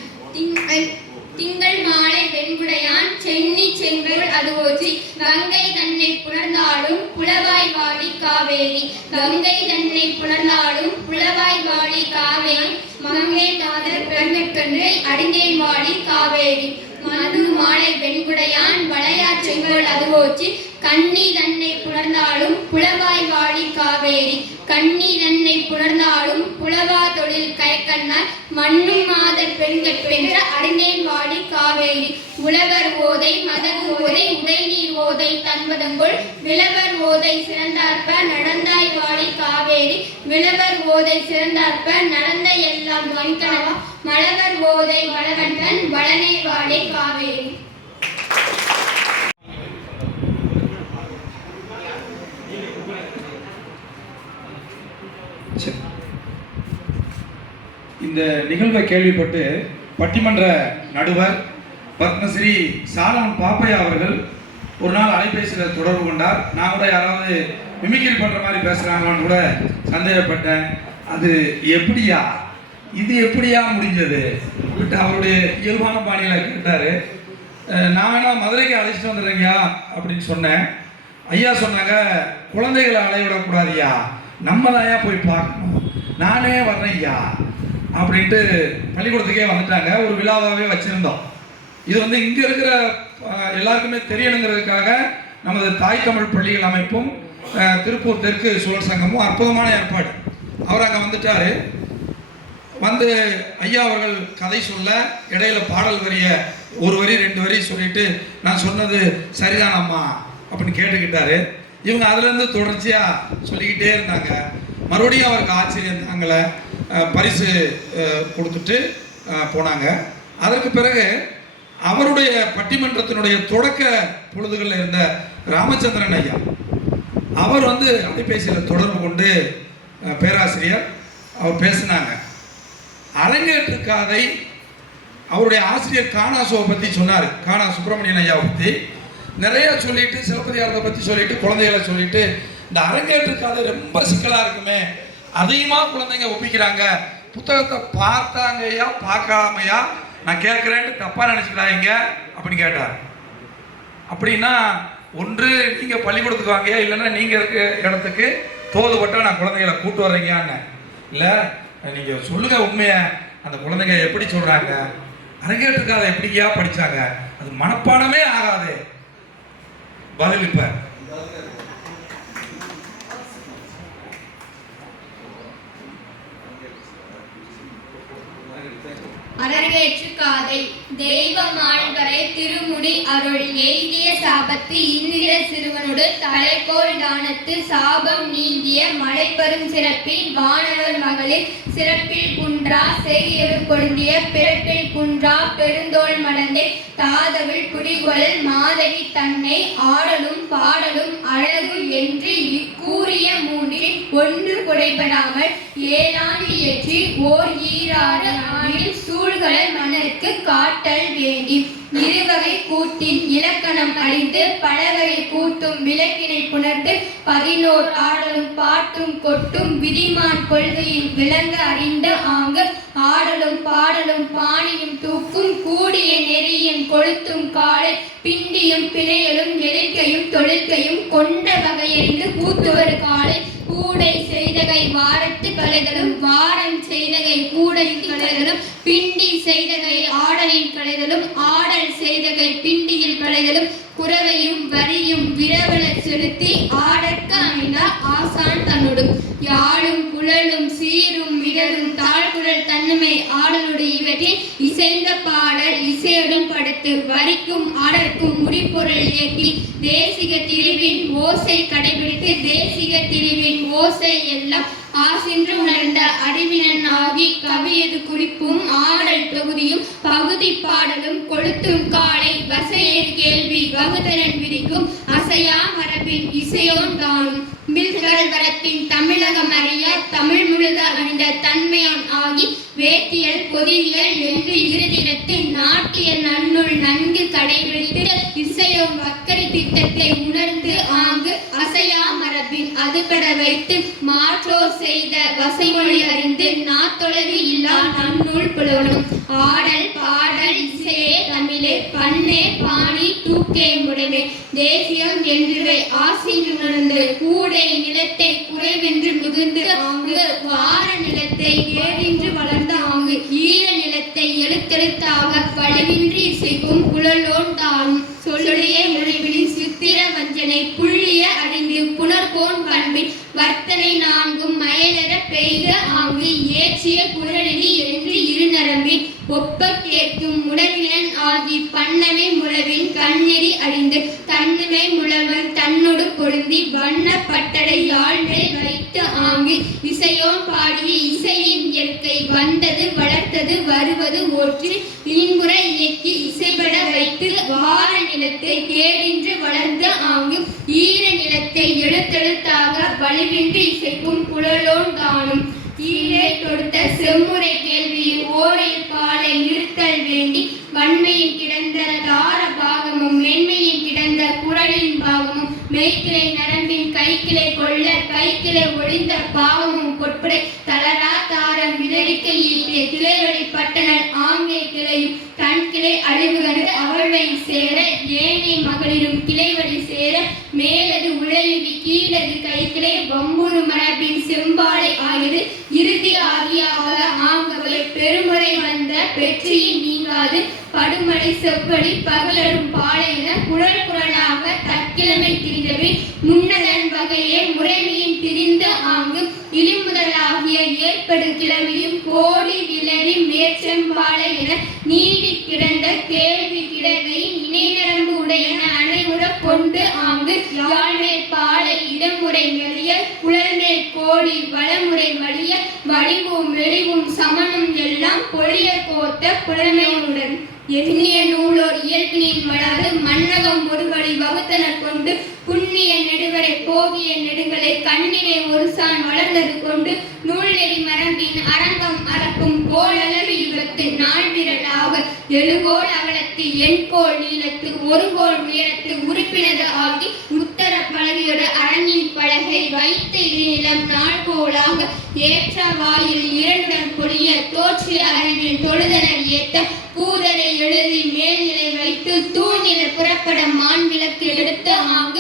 திங்கள் மாலை வெண்குடையான் சென்னி செங்கல் அதுவோச்சி கங்கை தன்னை புணர்ந்தாலும் புலவாய் வாடி காவேரி கங்கை தன்னை புணர்ந்தாலும் புலவாய் வாடி காவேரி மங்கை நாதர் பெருங்கற்கன்று அடிந்தேன் வாடி காவேரி மது மாலை வெண்குடையான் வளையா செங்கல் அதுவோச்சி கண்ணி தன்னை புணர்ந்தாலும் புலவாய் வாடி காவேரி கண்ணி தன்னை புணர்ந்தாலும் புலவா தொழில் கயக்கண்ணார் மண்ணும் மாதர் பெருங்கற்பென்ற அடைந்தேன் வாடி காவேரி உழவர் ஓதை மதகு ஓதை உடைநீர் ஓதை தன்பதங்குள் விளவர் ஓதை சிறந்தார்ப்ப நடந்தாய் வாடி காவேரி விளவர் ஓதை சிறந்தார்ப்ப நடந்த எல்லாம் வன்கணவா மலவர் ஓதை வளவன்றன் வளனே வாடி காவேரி. இந்த நிகழ்வை கேள்விப்பட்டு பட்டிமன்ற நடுவர் பத்மஸ்ரீ சாலமன் பாப்பையா அவர்கள் ஒரு நாள் அலைபேசியில் தொடர்பு கொண்டார். நான் கூட யாராவது மிமிக்ரி பண்ணுற மாதிரி பேசுகிறாங்களான்னு கூட சந்தேகப்பட்டேன். அது எப்படியா இது எப்படியா முடிஞ்சது விட்டு அவருடைய இயல்பான பாணியில் கேட்டார். நான் வேணா மதுரைக்கு அழைச்சிட்டு வந்துடுறேங்கய்யா அப்படின்னு சொன்னேன். ஐயா சொன்னாங்க, குழந்தைகளை அலைவிடக்கூடாதுயா, நம்ம தான் போய் பார்க்கணும், நானே வர்றேன் ஐயா அப்படின்ட்டு பள்ளிக்கூடத்துக்கே வந்துட்டாங்க. ஒரு விழாவாகவே வச்சுருந்தோம். இது வந்து இங்கே இருக்கிற எல்லாருக்குமே தெரியணுங்கிறதுக்காக நமது தாய் தமிழ் பள்ளிகள் அமைப்பும் திருப்பூர் தெற்கு சூழல் சங்கமும் அற்புதமான ஏற்பாடு. அவர் அங்கே வந்துட்டார். வந்து ஐயா அவர்கள் கதை சொல்ல இடையில பாடல் வரிய ஒரு வரி 2 வரி சொல்லிட்டு நான் சொன்னது சரிதான் அம்மா அப்படின்னு கேட்டுக்கிட்டாரு. இவங்க அதுலேருந்து தொடர்ச்சியாக சொல்லிக்கிட்டே இருந்தாங்க. மறுபடியும் அவருக்கு ஆச்சரியம் தாங்கள பரிசு கொடுத்துட்டு போனாங்க. அதற்கு பிறகு அவருடைய பட்டிமன்றத்தினுடைய தொடக்க பொழுதுகளில் இருந்த ராமச்சந்திரன் ஐயா அவர் வந்து அலைபேசியில் தொடர்பு கொண்டு பேராசிரியர் அவர் பேசினாங்க. அரங்கேற்று காதை அவருடைய ஆசிரியர் காணாசோவை பற்றி சொன்னார். காணா சுப்பிரமணியன் ஐயாவை பற்றி நிறைய சொல்லிட்டு, சிலப்பதிகாரத்தை பற்றி சொல்லிட்டு, குழந்தைகளை சொல்லிட்டு, இந்த அரங்கேற்று காதை ரொம்ப சிக்கலாக இருக்குமே, அதிகமாக குழந்தைங்க ஒப்பிக்கிறாங்க, புத்தகத்தை பார்த்தாங்கய்யா பார்க்காமையா, நான் கேட்குறேன்ட்டு தப்பாக நினச்சிக்கிறாங்க அப்படின்னு கேட்டார். அப்படின்னா ஒன்று நீங்கள் பள்ளிக்கூடத்துக்கு வாங்க, இல்லைன்னா நீங்கள் இருக்க இடத்துக்கு தோதுபட்டா நான் குழந்தைகளை கூட்டு வர்றீங்கன்னு. இல்லை நீங்கள் சொல்லுங்கள் உண்மையை, அந்த குழந்தைங்க எப்படி சொல்கிறாங்க, அரங்கேற்றுக்கு அதை எப்படியா படித்தாங்க, அது மனப்பாடமே ஆகாது. பதில் இப்போ அரங்கேற்று காதை தெய்வம் ஆழ்வரை திருமுடி அருள் எய்திய சாபத்து இந்திர சிறுவனோடு தலைக்கோள் தானத்து சாபம் நீங்கிய மலைப்பெரும் சிறப்பில் வானவர் மகளிர் சிறப்பில் குன்றா செய்யரு பொருந்திய பிறப்பில் குன்றா பெருந்தோள் மடந்தை தாதவில் குடிகொள் மாதவி தன்னை ஆடலும் பாடலும் அழகு என்று கூறிய மூன்றில் ஒன்று குறைபடாமல் ஏழாண்டு ஏற்றி ஓர் ஈராறு ஆண்டில் சூழ்கலர் மன்னருக்கு காட்டல் வேண்டி இருவகை கூட்டின் இலக்கணம் அறிந்து பலவகை கூட்டும் விளக்கினை புணர்ந்து 11 ஆடலும் பாட்டும் கொட்டும் விதிமான் கொள்கையில் விளங்க அறிந்த ஆங்கு ஆடலும் பாடலும் பாணியும் தூக்கும் கூடிய நெறியும் கொளுத்தும் காலை பிண்டியும் பிணையலும் எதிர்க்கையும் தொழிற்கையும் கொண்ட வகையறிந்து கூத்துவர் காலை கூடை செய்தகை வாரத்து கலைகளும் வாரம் செய்தகை கூடையின் கலைகளும் பிண்டி செய்தகை ஆடலின் கலைகளும் ஆடல் செய்தகை பிண்டியில் கலைகளும் குறவையும் வரியும் விரவல செலுத்தி ஆடற்க அமைந்த ஆசான் தன்னோடு யாழும் குழலும் சீரும் மிடலும் தாழ்குழல் தன்னுமை ஆடலுடைய இவற்றில் இசைந்த பாடல் இசையுடன் படுத்து வரிக்கும் ஆடற்கும் முடிப்பொருள் இயக்கி தேசிக திரிவின் ஓசை கடைபிடித்து தேசிக திரிவின் ஓசை எல்லாம் ஆசின்று உணர்ந்த அறிவினன் ஆகி கவியது குறிப்பும் ஆடல் தொகுதியும் பகுதி பாடலும் கொளுத்தும் காலை வசையர் கேள்வி வகுதரன் விரிக்கும் அசையா மரபின் இசையோன் தானும் வில்கடல் வரத்தின் தமிழகம் அறிய தமிழ் முழுத அணிந்த தன்மையான் ஆகி வேட்டியல் பொதிவியல் என்று இறுதிடத்து நாட்டிய நன்னுள் நன்கு கடைபிடித்து இசையோன் வக்கரி திட்டத்தை உணர்ந்து ஆங்கு அசையா மரபின் அதுபட வைத்து மாற்றோர் செய்த வசைமொழி அறிந்து நாத்தொழகு இல்லா நன்னூல் புலவனும் ஆடல் பாடல் இசையே தமிழே பண்ணே பாணி தூக்கே முடமே தேசியம் என்றுவை ஆசின்று உணர்ந்து கூடை நிலத்தை குறைவென்று மிகுந்து ஆங்கு வார நிலத்தை ஏறின்று வளர்ந்த ஆங்கு ஈர நிலத்தை எழுத்தெழுத்தாக வலிவின்றி இசைக்கும் குழலோன் தானும் சொல்லிய மொழிகளின் சித்திர வஞ்சனை புள்ளிய அறிந்து புனர்கோன் பண்பின் வர்த்தனை நான்கும் மயலர பெய்த ஆங்கு ஏற்றிய குழலினி என்று இருநரம்பின் ஒப்ப கேட்கும் உடலினன் ஆகி பண்ணமை முழவின் கண்ணெறி அறிந்து தன்னுமை முழவன் தன்னொடு பொருந்தி வண்ண பட்டடை யாழ்மேல் வைத்து ஆங்கு இசையோன் பாடிய இசையின் இயற்கை வந்தது வளர்த்தது வருவது ஒற்றி இன்புற இயக்கி இசைபட வைத்து வார நிலத்தை கேடின்று வளர்ந்த ஆங்கு ஈர நிலத்தை எழுத்தெழுத்தாக வலிவின்றி இசைக்கும் குழலோன் தானும் ஈரை தொடுத்த செம்முறை கேள்வியில் ஓரையில் பாலை நிறுத்தல் வேண்டி வன்மையின் கிடந்த தார பாகமும் மென்மையின் கிடந்த குரலின் பாகமும் மெய்க்கிளை நரம்பின் கைக்கிளை கொள்ள கைக்கிளை ஒளிந்த பாவமும் கொட்படை தளரா தாரம் விதரிக்க ஈட்டிய கிளைவழி பட்டனர் ஆங்கே கிளையும் தன் கிளை அழிவு கண்டு அவள்வை சேர ஏனை மகளிரும் கிளைவழி சேர மேலது உழவி கீழது கைக்கிளை வம்புரு மரபின் செம்பாலை ஆகிறது இறுதி ஆகியாக ஆங்கவை பெருமுறை வந்த பெற்றியின் நீங்காது படுமலை செப்படி பகலரும் பாலையின குழல் குரலாக தற்கிழமை திரிந்தவை முன்னதன் வகையே முறைமையின் பிரிந்த ஆங்கு இழிமுதலாகிய ஏற்படு கிழமையும் கோடி விளரி மேற்செம்பாலை என நீடி கிடந்த கேள்வி கிடவை இணைநரம்பு உடையன அனைவுற கொண்டு ஆங்கு யாழ்மேற் பாலை இடமுறை மெலிய குழல்மேற் கோடி வளமுறை வலிய வடிவும் மெலிவும் சமனும் எல்லாம் பொழிய கோத்த புலமையுடன் எண்ணிய நூலோர் இயற்பினின் வளரு மன்னகம் ஒருவழி வகுத்தனர் கொண்டு புண்ணிய நெடுவரை போகிய நெடுங்களை கண்ணினை ஒரு சான் வளர்ந்தது கொண்டு நூல் நெறி மரபின் அரங்கம் அறக்கும் கோளளவு யுகத்து நாள் விரலாக எழுகோள் அகலத்து எண்கோள் நீளத்து ஒரு கோள் உயரத்து உறுப்பினது ஆகி உத்தர பலகையோடு அரங்கின் பலகை வைத்த இருநிலம் நாள்கோளாக ஏற்ற வாயில் இரண்டுடன் பொழிய தோற்று அரங்கில் தொழுதனர் ஏத்த பூதரை எழுதி மேல்நிலை வைத்து தூணில புறப்பட மான் விளக்கு எடுத்து ஆக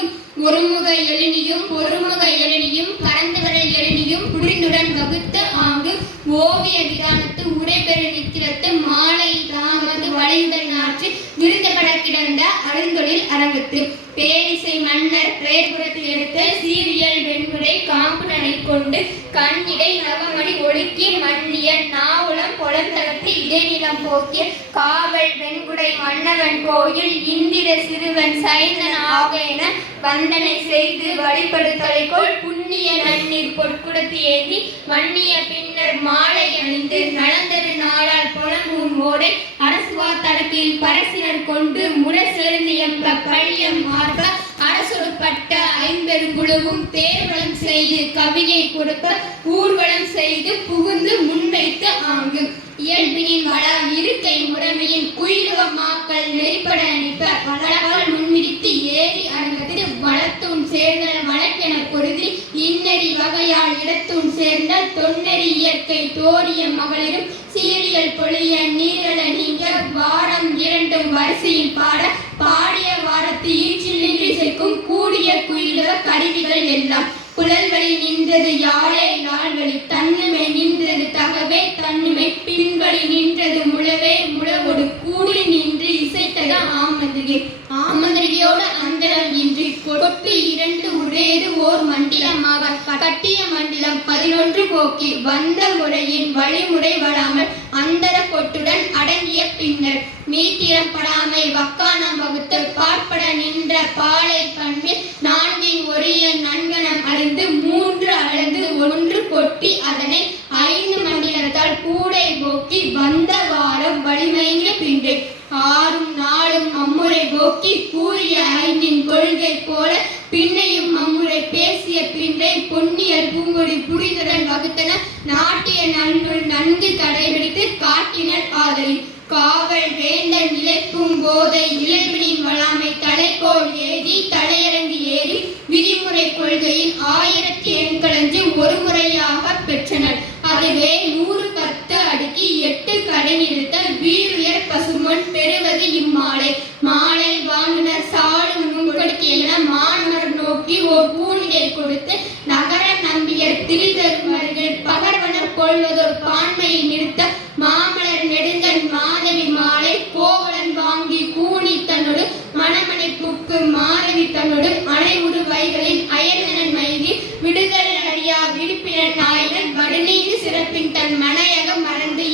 ஓவிய விதானத்து உரைபெறு நித்திரத்து மாலை தாமது வளைந்தல் நாற்று விருந்தபட கிடந்த அருந்தொழில் அரங்கத்து பேரிசை மன்னர் பிரேர்புறத்தில் எடுத்த சீரியல் வெண்முறை காம்புடனை கொண்டு கண்ணிடை நவமணி ஒழுக்கி மன்னிய நாவுளம் பொலந்தகத்து இடைநிலம் போக்கிய காவல் வெண்குடை மன்னவன் கோயில் இந்திர சிறுவன் சைந்தன் ஆக என வந்தனை செய்து வழிபடுத்தலைக்கோள் புண்ணிய நன்னீர் பொற்குடத்து ஏந்தி மன்னிய பின்னர் மாலை அணிந்து நலந்தரு நாளால் புலம்பூன் ஓடை அரசுவா தடத்தில் பரசினர் கொண்டு முரசெழுந்து எம்ப பள்ளியம் மார்ப அரசொடுப்பட்ட ஐம்பெருங்குழுவும் தேர்வலம் செய்து கவியை கொடுப்ப ஊர்வலம் செய்து புகுந்து முன்வைத்து ஆங்கு இயல்பினின் வள இருக்கை முறைமையின் குயிலுவ மாக்கள் நெறிப்பட அணிப்ப வளவால் முன்விரித்து ஏறி அரங்கத்தில் வளத்தூன் சேர்ந்த வழக்கென பொருதி இன்னறி வகையால் இடத்தூன் சேர்ந்த தொன்னறி இயற்கை தோரிய மகளிரும் சீரியல் பொழிய நீரல நீங்க வாரம் இரண்டும் வரிசையில் பாட பாடிய வாரத்து ஈற்றில் நின்று சேர்க்கும் கூடிய குயிலுவ கருவிகள் எல்லாம் புலல்வழி நின்றது யாழே நாள்வழி தன்னுமை நின்றது தகவே தன்னுமை பின்வழி நின்றது முழவே முழவோடு கூடி நின்று இசைத்தக ஆமந்திரிகை ஆமந்திரிகையோடு அந்தரம் இன்றி கொட்டி இரண்டு உடையது ஓர் மண்டிலமாக கட்டிய மண்டிலம் 11 போக்கி வந்த முறையின் வழிமுறை வராமல் அந்தர கொட்டுடன் அடங்கிய பின்னர் மீத்திரம் படாமை வக்கானம் வகுத்து பார்ப்பட நின்ற பாலை பண்பில் 4 ஒரிய நன்கனம் அறிந்து 3 அளந்து 1 கொட்டி அதனை 5 மண்டிலத்தால் கூடை போக்கி வந்த வாரம் வலிமைங்க பின்றை 6 4 அம்முறை போக்கி கூறிய 5 கொள்கை போல பின்னையும் அம்முறை பேசிய பின்றை பொன்னியல் பூங்கொடி புரிதரன் வகுத்தன நாட்டிய நன்னூல் நன்கு கடைபிடித்து காட்டினர் ஆதலில் காவல் வேந்தன் நிலைக்கும் போதை இளம்பினின் வளாமை தலைக்கோள் ஏறி தலையரங்கு ஏறி விதிமுறை கொள்கையின் 1000 எண்களஞ்சு ஒரு முறையாக பெற்றனர். அதுவே 100 10 அடுக்கி 8 கடை நிறுத்த வீருயர் பசுமொன் பெறுவது இம்மாலை மாலை வாங்கினர் சாடும் நுண்கொடுக்கு என மாணவர் நோக்கி ஓர் பூனிலை கொடுத்து நகர நம்பியர் திரிதருமர்கள் பகர்வனர் கொள்வதொரு பான்மையை நிறுத்த மாமலர் நெடுங்கன் மாதவி மாலை கோவலன் வாங்கி கூணி தன்னோடு மணமனை புக்கு மாதவி தன்னோடு அனைவுறு வைகளின் அயர்ந்தனன் மைகி விடுதல் அறியா விடுப்பினர் நாயகன் வடுநீது சிறப்பின் தன் மனையகம் மறந்து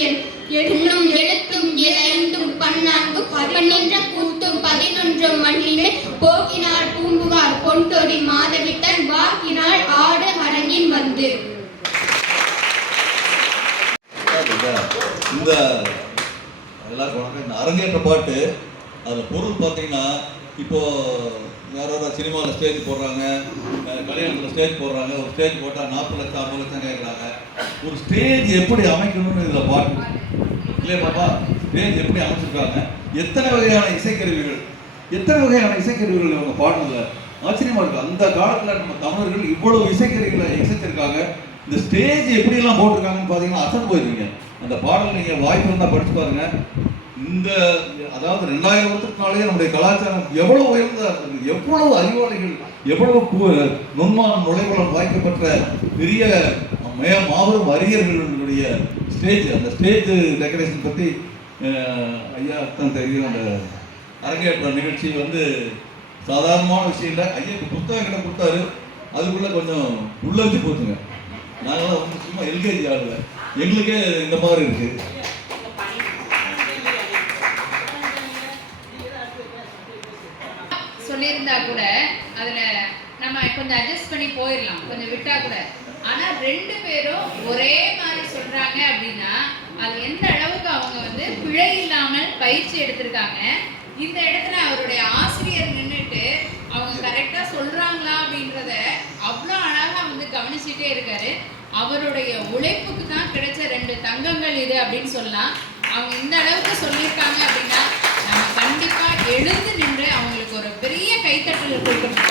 எண்ணும் எழுத்தும் 5 14 பன்னின்ற கூத்தும் 11 மண்ணிலே போக்கினார் பூம்புகார் பொன்தொடி மாதவி தன் வாக்கினாள் ஆடு அரங்கின் வந்து. இந்த எல்லாருக்கும் வணக்கம். இந்த அரங்கேற்ற பாட்டு அதில் பொருள் பார்த்தீங்கன்னா இப்போ யாரோட சினிமாவில் ஸ்டேஜ் போடுறாங்க, கல்யாணத்தில் ஸ்டேஜ் போடுறாங்க. ஒரு ஸ்டேஜ் போட்டால் 40 லட்சம் 50 லட்சம் கேட்குறாங்க. ஒரு ஸ்டேஜ் எப்படி அமைக்கணும்னு இதில் பாட்டு இல்லையா பாப்பா? ஸ்டேஜ் எப்படி அமைச்சிருக்காங்க, எத்தனை வகையான இசைக்கருவிகள் இவங்க பாடுறதுல ஆச்சரியமா இருக்கு. அந்த காலத்தில் நம்ம தமிழர்கள் இவ்வளவு இசைக்கருவிகளை இசைச்சிருக்காங்க. இந்த ஸ்டேஜ் எப்படியெல்லாம் போட்டிருக்காங்கன்னு பார்த்தீங்கன்னா அசந்து போயிருவீங்க. அந்த பாடல் நீங்கள் வாய்ப்பு இருந்தால் படிச்சு பாருங்க. இந்த அதாவது 2000 வருஷத்துக்கு முன்னாலே நம்முடைய கலாச்சாரம் எவ்வளவு உயர்ந்ததாக இருந்தது, எவ்வளவு அறிவாளிகள், எவ்வளவு நுண்மான நுழைவுலம் வாய்க்கப்பட்ட பெரிய மாபெரும் அறிஞர்களுடைய ஸ்டேஜ். அந்த ஸ்டேஜ் டெக்கரேஷன் பற்றி ஐயா தான் தெரியும். அந்த அரங்கேற்ற நிகழ்ச்சி வந்து சாதாரணமான விஷயம் இல்லை. ஐயாவுக்கு புத்தகம் கிட்ட கொடுத்தாரு, அதுக்குள்ளே கொஞ்சம் உள்ள வச்சு போச்சுங்க. நாங்களாம் வந்து சும்மா எல்கேஜி ஆடுல எங்களுக்கே இந்த மாதிரி இருக்கு. சொல்லியிருந்தா கூட அதுல நம்ம கொஞ்சம் அட்ஜஸ்ட் பண்ணி போயிடலாம், கொஞ்சம் விட்டா கூட. ஆனா 2 பேரும் ஒரே மாதிரி சொல்றாங்க அப்படின்னா அது எந்த அளவுக்கு அவங்க வந்து பிழை இல்லாமல் பயிற்சி எடுத்திருக்காங்க. இந்த இடத்துல அவருடைய ஆசிரியர் நின்றுட்டு அவங்க கரெக்டா சொல்றாங்களா அப்படின்றத அவ்வளோ அழகா வந்து கவனிச்சுட்டே இருக்காரு. அவருடைய உழைப்புக்கு தான் கிடைச்ச 2 தங்கங்கள் இது அப்படின்னு சொல்லலாம். அவங்க இந்த அளவுக்கு சொல்லியிருக்காங்க அப்படின்னா நம்ம கண்டிப்பா எழுந்து நின்று அவங்களுக்கு ஒரு பெரிய கைத்தட்டல் கொடுக்கணும்.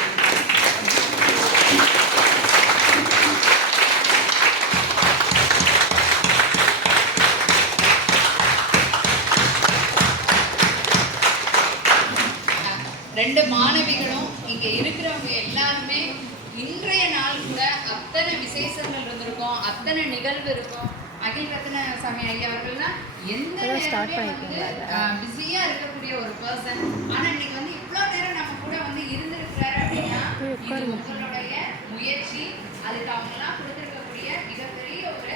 ரெண்டு மாணவிகளும் இங்க இருக்கிறவங்க எல்லாருமே இன்றைய நாள் கூட அத்தனை விசேஷங்கள் இருந்திருக்கும், அத்தனை நிகழ்வு இருக்கும். அகில் ரத்னசாமி ஐயா அவர்கள்லாம் எந்த நேரமே வந்து பிஸியா இருக்கக்கூடிய ஒரு பர்சன். ஆனா இன்னைக்கு வந்து இவ்வளவு நேரம் நம்ம கூட வந்து இருந்திருக்கிறாரு அப்படின்னா இது உங்களுடைய முயற்சி. அதுக்கு அவங்க எல்லாம் கொடுத்திருக்கக்கூடிய மிகப்பெரிய ஒரு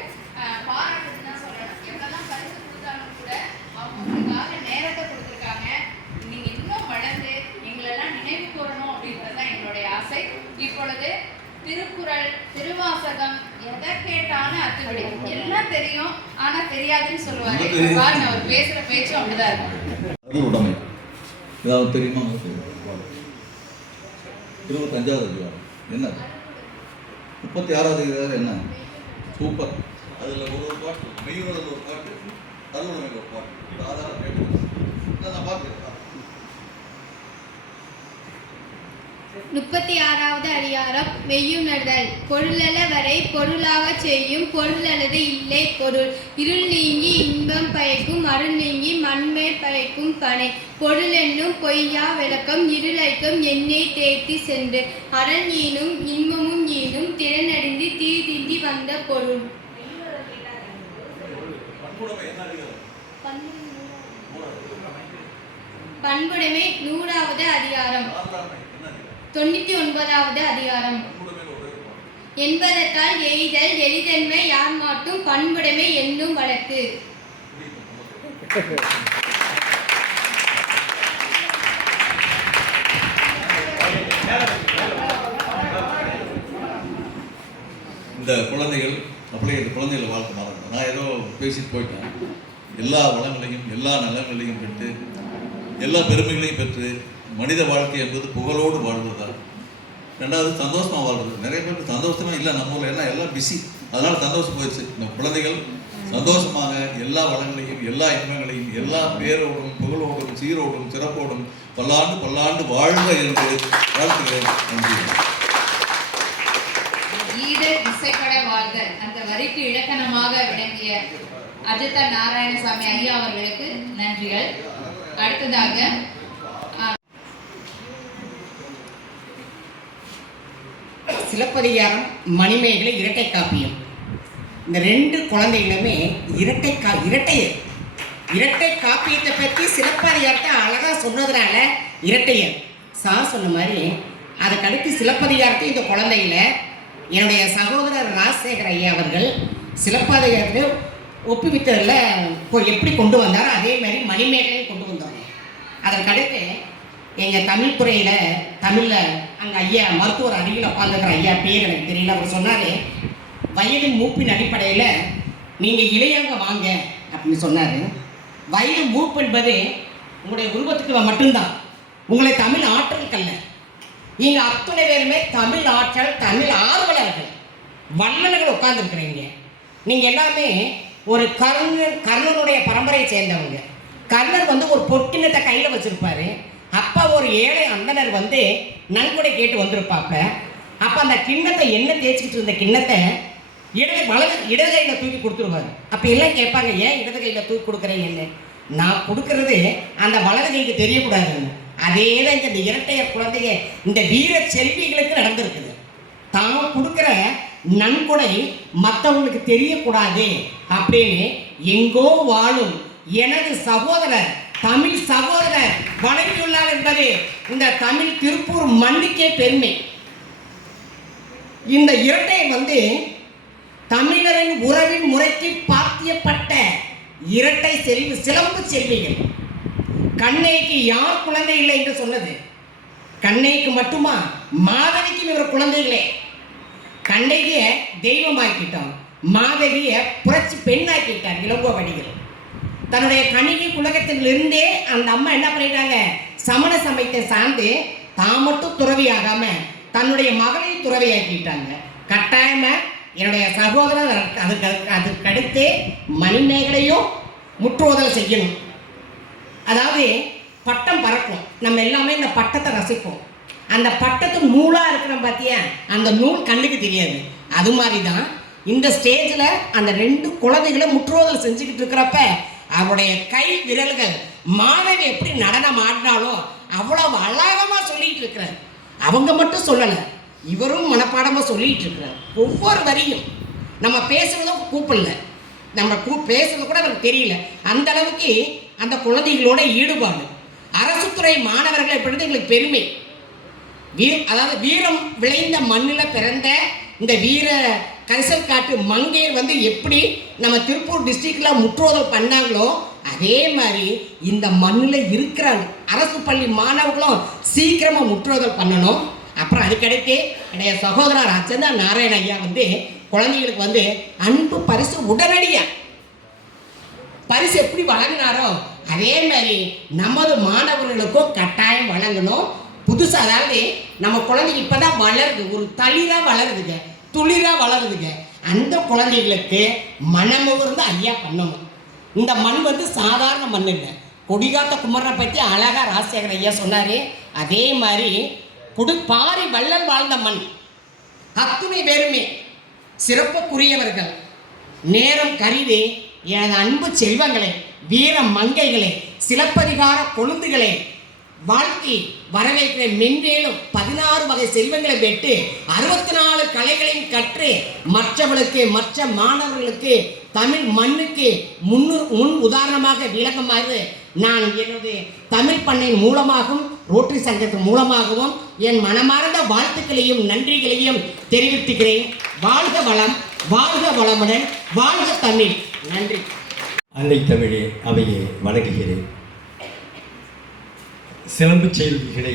பாராட்டுன்னு தான் சொல்லணும். எவ்வளவுதான் பரிசு கொடுத்தாலும் கூட அவங்க உங்களுக்காக நேரத்தை கொடுத்துருக்காங்க. நீங்க இன்னும் வளர்ந்து எங்களெல்லாம் நினைவு கூறணும் அப்படின்றதுதான் எங்களுடைய ஆசை. இப்பொழுது திருக்குறள், திருவாசகம், எதை கேட்டாலும் அத்துவிடை. எல்லாம் தெரியும், ஆனா தெரியாதுன்னு சொல்லுவாரு. பாருங்க, அவர் பேசுற பேச்சும் அப்படிதான் இருக்கும். அது உடைமை. ஏதாவது தெரியுமா? 25வது அதிகாரம் என்ன? 36வது அதிகாரம் என்ன? சூப்பர். அதில் ஒரு பாட்டு, மெய்யுணர்வு ஒரு பாட்டு, அருளுடைமை ஒரு பாட்டு. ஆதாரம் கேட்டு நான் பார்க்குறேன். 36வது அதிகாரம் மெய்யுணர்தல். பொருளல வரை பொருளாகச் செய்யும் பொருளல்லது இல்லை பொருள். இருள் நீங்கி இன்பம் பயக்கும் அருள் நீங்கி மண்மை பயக்கும் பனை. பொருள் என்னும் பொய்யா விளக்கம் இருளைக்கும் எண்ணெய் தேய்த்தி சென்று. அரண் ஈனும் இன்பமும் ஈனும் திறனறிந்து தீதிண்டி வந்த பொருள். பண்புடைமை 100வது அதிகாரம் 99வது அதிகாரம். என்பதற்கால் எய்தல் எளிதன்மை யார் மாட்டும் பண்புடைமை என்னும் வழக்கு. இந்த குழந்தைகள் அப்படியே இந்த குழந்தைகளை வாழ்க்கை மாறணும். நான் ஏதோ பேசிட்டு போயிட்டேன். எல்லா வளங்களையும் எல்லா நலங்களையும் பெற்று எல்லா பெருமைகளையும் பெற்று மனித வாழ்க்கை என்பது புகழோடு வாழ்வதுதான். ரெண்டாவது சந்தோஷமாக வாழ்வது. நிறைய பேருக்கு சந்தோஷமாக இல்லை நம்ம ஊரில், ஏன்னா எல்லாம் பிஸி, அதனால் சந்தோஷம் போயிடுச்சு. இந்த குழந்தைகள் சந்தோஷமாக எல்லா வளங்களையும் எல்லா இன்பங்களையும் எல்லா பேரோடும் புகழோடும் சீரோடும் சிறப்போடும் பல்லாண்டு பல்லாண்டு வாழ்க என்று வாழ்த்துகிறேன். நன்றி. ஈடர் இசைப்பட வாழ்தல் அந்த வரிக்கு இலக்கணமாக விளங்கிய அஜித நாராயணசாமி ஐயா அவர்களுக்கு நன்றிகள். அடுத்ததாக சிலப்பதிகாரம், மணிமேகலை, இரட்டை காப்பியம். இந்த 2 குழந்தைகளுமே இரட்டை காப்பியத்தை பற்றி சிலப்பதிகாரத்தை அழகாக சொன்னதுனால இரட்டையர் சொன்ன மாதிரி அதுக்கடுத்து சிலப்பதிகாரத்தை இந்த குழந்தைகள என்னுடைய சகோதரர் ராஜசேகர் ஐயா அவர்கள் சிலப்பதிகாரத்தை ஒப்புவித்ததில் எப்படி கொண்டு வந்தாரோ அதே மாதிரி மணிமேகலையும் கொண்டு வந்தாங்க. அதற்கடுத்து எங்கள் தமிழ் துறையில் தமிழில் அங்கே ஐயா மருத்துவர் அருகில் உட்காந்துக்கிற ஐயா பேர் எனக்கு தெரியல. அவர் சொன்னார், வயதின் மூப்பின் அடிப்படையில் நீங்கள் இளையவங்க வாங்க அப்படின்னு சொன்னார். வயது மூப்பு என்பது உங்களுடைய உருவத்துக்கு மட்டும்தான், உங்களை தமிழ் ஆற்றல் கல்ல. நீங்கள் அத்துணை பேருமே தமிழ் ஆற்றல் தமிழ் ஆர்வலர்கள் வல்லர்கள் உட்கார்ந்துருக்குறீங்க. நீங்கள் எல்லாமே ஒரு கர்ணனுடைய பரம்பரையை சேர்ந்தவங்க. கர்ணன் ஒரு பொற்கிண்ணத்தை கையில் வச்சுருப்பார். அப்போ ஒரு ஏழை அந்தனர் நன்கொடை கேட்டு வந்திருப்பாப்ப. அப்போ அந்த கிண்ணத்தை என்ன தேய்ச்சிக்கிட்டு இருந்த கிண்ணத்தை இடது கையில் தூக்கி கொடுத்துருவாரு. அப்போ எல்லாம் கேட்பாங்க, ஏன் இடது கையில் தூக்கி கொடுக்குறீங்கன்னு. நான் கொடுக்கறது அந்த வலது கைக்கு தெரியக்கூடாதுன்னு. அதே தான் இந்த இரட்டையர் குழந்தைங்க இந்த வீர செல்விகளுக்கு நடந்திருக்குது. தான் கொடுக்குற நன்கொடை மற்றவங்களுக்கு தெரியக்கூடாது அப்படின்னு எங்கோ வாழும் எனது சகோதரர் தமிழ் சகோதரர் வணங்கியுள்ளார் என்பது இந்த தமிழ் திருப்பூர் மண்ணுக்கே பெருமை. இந்த இரட்டை தமிழரின் உறவின் முறைக்கு பாத்தியப்பட்ட இரட்டை சிலம்பு செல்விகள். கண்ணைக்கு யார் குழந்தை இல்லை என்று சொன்னது? கண்ணைக்கு மட்டுமா? மாதவிக்கும் இவர் குழந்தைகளே. கண்ணைய தெய்வமாக்கிட்டோம், மாதவிய புரட்சி பெண்ணாக்கிட்டார் இளங்கோவடிகள். தன்னுடைய கணினி குலகத்திலிருந்தே அந்த அம்மா என்ன பண்ணிட்டாங்க, சமண சமயத்தை சார்ந்து தான் மட்டும் துறவியாகாம தன்னுடைய மகளை துறவியாக்கிட்டாங்க. கட்டாயமா என்னுடைய சகோதரர் அதுக்கடுத்து மணிமேகலையும் முற்றுவதல் செய்யணும். அதாவது பட்டம் பறக்கும், நம்ம எல்லாமே இந்த பட்டத்தை ரசிப்போம். அந்த பட்டத்து நூலாக இருக்கிற பார்த்தியா, அந்த நூல் கண்ணுக்கு தெரியாது. அது மாதிரி தான் இந்த ஸ்டேஜில் அந்த 2 குழந்தைகளை முற்றுவதல் செஞ்சுக்கிட்டு இருக்கிறப்ப அவருடைய கை விரல்கள் மாணவி எப்படி நடனம் ஆடினாலும் அவ்வளவு அழகமாக சொல்லிட்டு இருக்கிறார். அவங்க மட்டும் சொல்லலை, இவரும் மனப்பாடமாக சொல்லிட்டு இருக்கிறார். ஒவ்வொரு வரியும் நம்ம பேசுறதும் கூப்பிடல, நம்ம பேசுறது கூட அவருக்கு தெரியல. அந்த அளவுக்கு அந்த குழந்தைகளோட ஈடுபாடு. அரசு துறை மாணவர்களை பொறுத்து எங்களுக்கு பெருமை. அதாவது வீரம் விளைந்த மண்ணில் பிறந்த இந்த வீர கரிசல் காட்டு மங்கையர் வந்து எப்படி நம்ம திருப்பூர் டிஸ்ட்ரிக்டில் முற்றோதல் பண்ணாங்களோ அதே மாதிரி இந்த மண்ணில் இருக்கிற அரசு பள்ளி மாணவர்களும் சீக்கிரமாக முற்றோதல் பண்ணணும். அப்புறம் அதுக்கடுத்து என்னுடைய சகோதரர் ராஜேந்திர நாராயண ஐயா வந்து குழந்தைகளுக்கு வந்து அன்பு பரிசு உடனடியாக பரிசு எப்படி வழங்கினாரோ அதே மாதிரி நமது மாணவர்களுக்கும் கட்டாயம் வழங்கணும். புதுசாக அதாவது நம்ம குழந்தைங்க இப்போ தான் வளருது, ஒரு தளிராக வளருதுங்க, துளிராக வளருதுங்க. அந்த குழந்தைகளுக்கு மனமுகர்ந்து ஐயா பண்ணணும். இந்த மண் வந்து சாதாரண மண் இல்லை. கொடிகாத்த குமரனை பற்றி அழகாக ராஜசேகர ஐயா சொன்னார். அதே மாதிரி பாரி வள்ளல் வாழ்ந்த மண். அத்துணை பேருமே சிறப்புக்குரியவர்கள். நேரம் கருதி எனது அன்பு செல்வங்களே, வீர மங்கைகளே, சிலப்பதிகார கொழுந்துகளே வாழ்த்தி வரவேற்கிறேன். மென்மேலும் 16 வகை செல்வங்களை பெற்று 64 கலைகளையும் கற்று மற்றவர்களுக்கு, மற்ற மாணவர்களுக்கு, தமிழ் மண்ணுக்கு முன் உதாரணமாக விளங்குமாறு நான் எனது தமிழ் பண்ணையின் மூலமாகவும் ரோட்டரி சங்கத்தின் மூலமாகவும் என் மனமார்ந்த வாழ்த்துக்களையும் நன்றிகளையும் தெரிவித்துக்கிறேன். வாழ்க வளம், வாழ்க வளமுடன், வாழ்க தமிழ். நன்றி. அன்னை தமிழே அவையே வணங்குகிறேன். சிலம்பு செய்திகளை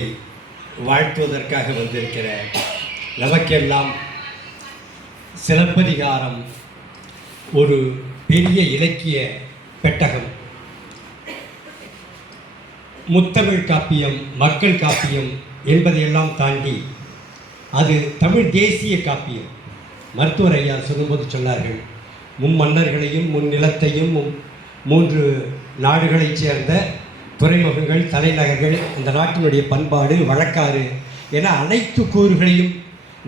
வாழ்த்துவதற்காக வந்திருக்கிற நமக்கெல்லாம் சிலப்பதிகாரம் ஒரு பெரிய இலக்கிய பெட்டகம். முத்தமிழ் காப்பியம், மக்கள் காப்பியம் என்பதையெல்லாம் தாண்டி அது தமிழ் தேசிய காப்பியம். மருத்துவர் ஐயா சொல்லும்போது சொன்னார்கள், மும்மன்னர்களையும் முன்னிலத்தையும் 3 நாடுகளைச் சேர்ந்த துறைமுகங்கள், தலைநகர்கள், இந்த நாட்டினுடைய பண்பாடு, வழக்காறு என அனைத்து கூறுகளையும்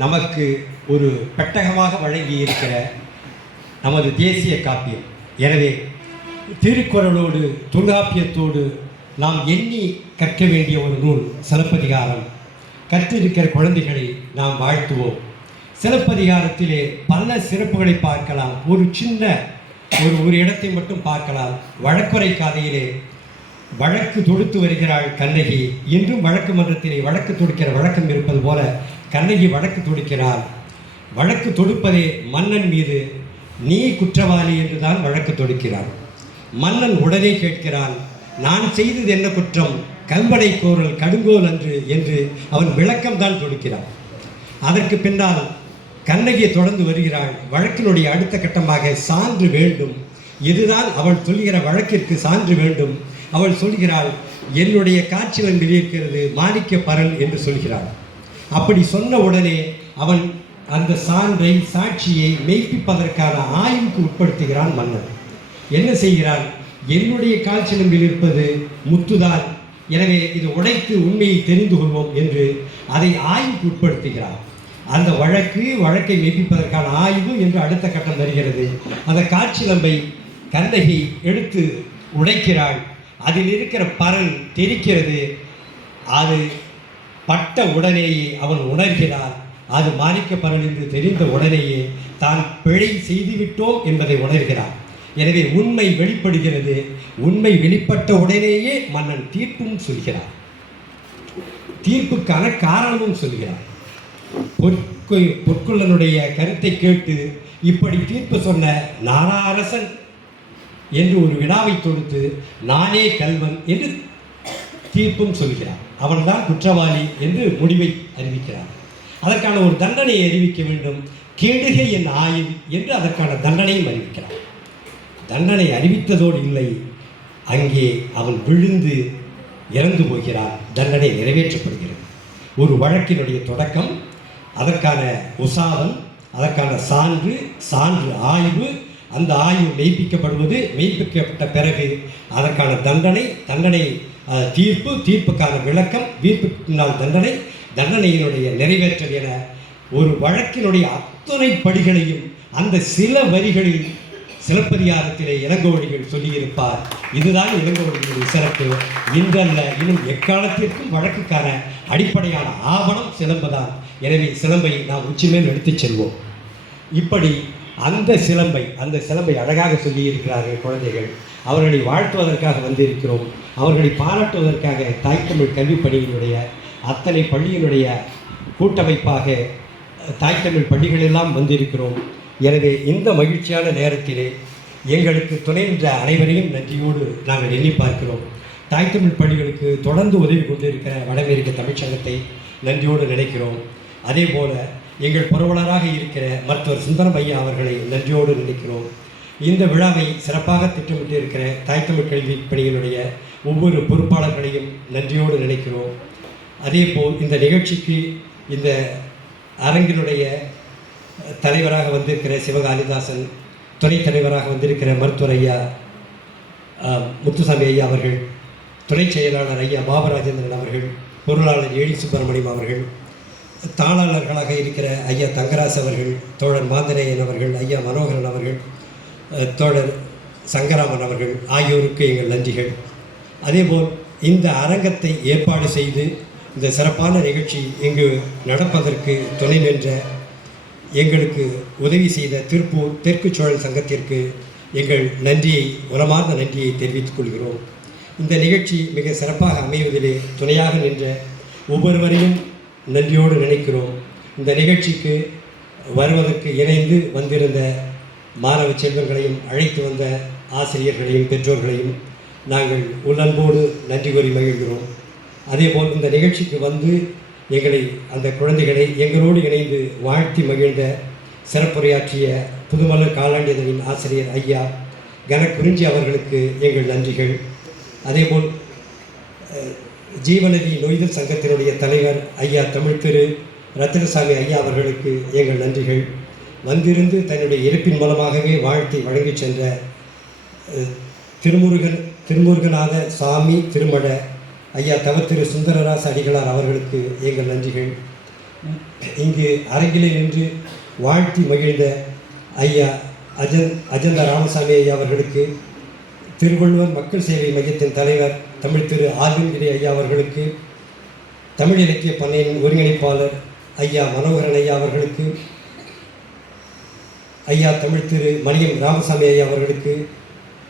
நமக்கு ஒரு பெட்டகமாக வழங்கி இருக்கிற நமது தேசிய காப்பியம். எனவே திருக்குறளோடு தொல்காப்பியத்தோடு நாம் எண்ணி கற்க வேண்டிய ஒரு நூல் சிலப்பதிகாரம். கற்றிருக்கிற குழந்தைகளை நாம் வாழ்த்துவோம். சிலப்பதிகாரத்திலே பல சிறப்புகளை பார்க்கலாம். ஒரு சின்ன ஒரு இடத்தை மட்டும் பார்க்கலாம். வழக்குரை காதையிலே வழக்கு தொடுத்து வருகிறாள் கண்ணகி. இன்றும் வழக்கு மன்றத்திலே வழக்கு தொடுக்கிற வழக்கம் இருப்பது போல கண்ணகி வழக்கு தொடுக்கிறாள். வழக்கு தொடுப்பதே மன்னன் மீது. நீ குற்றவாளி என்றுதான் வழக்கு தொடுக்கிறான். மன்னன் உடனே கேட்கிறான், நான் செய்தது என்ன குற்றம்? கல்வடை கோரல் கடுங்கோல் அன்று என்று அவன் விளக்கம்தான் தொடுக்கிறான். அதற்கு பின்னால் கண்ணகியை தொடர்ந்து வருகிறாள். வழக்கினுடைய அடுத்த கட்டமாக சான்று வேண்டும். இதுதான் அவள் சொல்கிற வழக்கிற்கு சான்று வேண்டும். அவள் சொல்கிறாள், என்னுடைய காட்சியில் இருக்கிறது மாணிக்க பரல் என்று சொல்கிறாள். அப்படி சொன்ன உடனே அவன் அந்த சான்றை, சாட்சியை மெய்ப்பிப்பதற்கான ஆய்வுக்கு உட்படுத்துகிறான் மன்னன். என்ன செய்கிறான்? என்னுடைய காட்சியில் இருப்பது முத்துதான், எனவே இது உடைத்து உண்மையை தெரிந்து கொள்வோம் என்று அதை ஆய்வுக்கு உட்படுத்துகிறான். அந்த வழக்கை மெய்ப்பிப்பதற்கான ஆய்வு என்று அடுத்த கட்டம் வருகிறது. அந்த காட்சிலம்பை கண்ணகி எடுத்து உடைக்கிறாள். அதில் இருக்கிற பரல் தெரிக்கிறது. அது பட்ட உடனேயே அவன் உணர்கிறான், அது மாணிக்க பரல் என்று தெரிந்த உடனேயே தான் பிழை செய்துவிட்டோம் என்பதை உணர்கிறான். எனவே உண்மை வெளிப்படுகிறது. உண்மை வெளிப்பட்ட உடனேயே மன்னன் தீர்ப்பும் சொல்கிறான். தீர்ப்புக்கான காரணமும் சொல்கிறான். பொற்கொள்ளனுடைய கருத்தை கேட்டு இப்படி தீர்ப்பு சொன்ன நாராரசன் என்று ஒரு வினாவை தொடுத்து நானே கல்வன் என்று தீர்ப்பும் சொல்கிறான். அவன்தான் குற்றவாளி என்று முடிவை அறிவிக்கிறான். அதற்கான ஒரு தண்டனையை அறிவிக்க வேண்டும். கெடுகை என் ஆயுள் என்று அதற்கான தண்டனையும் அறிவிக்கிறான். தண்டனை அறிவித்ததோடு இல்லை, அங்கே அவன் விழுந்து இறந்து போகிறான். தண்டனை நிறைவேற்றப்படுகிறது. ஒரு வழக்கினுடைய தொடக்கம், அதற்கான உசாதம், அதற்கான சான்று ஆய்வு, அந்த ஆய்வு மெய்ப்பிக்கப்படுவது, மெய்ப்பிக்கப்பட்ட பிறகு அதற்கான தண்டனை தீர்ப்புக்கான விளக்கம், தீர்ப்புக்கினால் தண்டனையினுடைய நிறைவேற்றல் என ஒரு வழக்கினுடைய அத்தனை படிகளையும் அந்த சில வரிகளில் சிலப்பதிகாரத்திலே இளங்கோவடிகள் சொல்லியிருப்பார். இதுதான் இளங்கோவடிகளுடைய சிறப்பு. இன்றல்ல, இன்னும் எக்காலத்திற்கும் வழக்குக்கான அடிப்படையான ஆவணம் சிலம்புதான். எனவே சிலம்பை நாம் உச்சிமேல் எடுத்துச் செல்வோம். இப்படி அந்த சிலம்பை அழகாக சொல்லியிருக்கிறார்கள் குழந்தைகள். அவர்களை வாழ்த்துவதற்காக வந்திருக்கிறோம். அவர்களை பாராட்டுவதற்காக தாய்த்தமிழ் கல்விப் பணியினுடைய அத்தனை பள்ளியினுடைய கூட்டமைப்பாக தாய்த்தமிழ் பள்ளிகளெல்லாம் வந்திருக்கிறோம். எனவே இந்த மகிழ்ச்சியான நேரத்திலே எங்களுக்கு துணை நின்ற அனைவரையும் நன்றியோடு நாங்கள் எண்ணி பார்க்கிறோம். தாய்த்தமிழ் பள்ளிகளுக்கு தொடர்ந்து உதவி கொண்டிருக்கிற வடஅமெரிக்க தமிழ்ச்சங்கத்தை நன்றியோடு நினைக்கிறோம். அதே போல் எங்கள் புரவலராக இருக்கிற மருத்துவர் சுந்தரம் ஐயா அவர்களை நன்றியோடு நினைக்கிறோம். இந்த விழாவை சிறப்பாக திட்டமிட்டு இருக்கிற தாய்த்தமிழ் கல்வி பணியினுடைய ஒவ்வொரு பொறுப்பாளர்களையும் நன்றியோடு நினைக்கிறோம். அதேபோல் இந்த நிகழ்ச்சிக்கு இந்த அரங்கினுடைய தலைவராக வந்திருக்கிற சிவகாளிதாசன், துணைத் தலைவராக வந்திருக்கிற மருத்துவர் ஐயா முத்துசாமி ஐயா அவர்கள், துணை செயலாளர் ஐயா பாபராஜேந்திரன் அவர்கள், பொருளாளர் ஏழி சுப்பிரமணியம் அவர்கள், தாளாளர்களாக இருக்கிற ஐயா தங்கராஜ் அவர்கள், தோழர் மாந்தரேயன் அவர்கள், ஐயா மனோகரன் அவர்கள், தோழர் சங்கராமன் அவர்கள் ஆகியோருக்கு எங்கள் நன்றிகள். அதேபோல் இந்த அரங்கத்தை ஏற்பாடு செய்து இந்த சிறப்பான நிகழ்ச்சி இங்கு நடப்பதற்கு துணை நின்ற எங்களுக்கு உதவி செய்த திருப்பூர் தெற்கு சோழல் சங்கத்திற்கு எங்கள் நன்றியை, உளமார்ந்த நன்றியை தெரிவித்துக் கொள்கிறோம். இந்த நிகழ்ச்சி மிக சிறப்பாக அமைவதிலே துணையாக நின்ற ஒவ்வொருவரையும் நன்றியோடு நினைக்கிறோம். இந்த நிகழ்ச்சிக்கு வருவதற்கு இணைந்து வந்திருந்த மாணவ செல்வங்களையும் அழைத்து வந்த ஆசிரியர்களையும் பெற்றோர்களையும் நாங்கள் உள்ளன்போடு நன்றி கூறி மகிழ்கிறோம். அதேபோல் இந்த நிகழ்ச்சிக்கு வந்து எங்களை அந்த குழந்தைகளை எங்களோடு இணைந்து வாழ்த்தி மகிழ்ந்த சிறப்புரையாற்றிய புதுமலர் காலாண்டியதனின் ஆசிரியர் ஐயா கனகுறிஞ்சி அவர்களுக்கு எங்கள் நன்றிகள். அதேபோல் ஜீவநதி நொய்தல் சங்கத்தினுடைய தலைவர் ஐயா தமிழ் திரு ரத்தினசாமி ஐயா அவர்களுக்கு எங்கள் நன்றிகள். வந்திருந்து தன்னுடைய இருப்பின் மூலமாகவே வாழ்த்தி வழங்கி சென்ற திருமுருகநாத சாமி திருமட ஐயா தவத்திரு சுந்தரராச அடிகளார் அவர்களுக்கு எங்கள் நன்றிகள். இங்கு அரங்கிலே நின்று வாழ்த்தி மகிழ்ந்த ஐயா அஜந்தா ராமசாமி ஐயா அவர்களுக்கு, திருவள்ளுவர் மக்கள் சேவை மையத்தின் தலைவர் தமிழ் திரு ஆர்வின்கிரி ஐயா அவர்களுக்கு, தமிழ் இலக்கிய பண்ணையின் ஒருங்கிணைப்பாளர் ஐயா மனோகரன் ஐயா அவர்களுக்கு, ஐயா தமிழ் திரு மணியம் ராமசாமி ஐயா அவர்களுக்கு,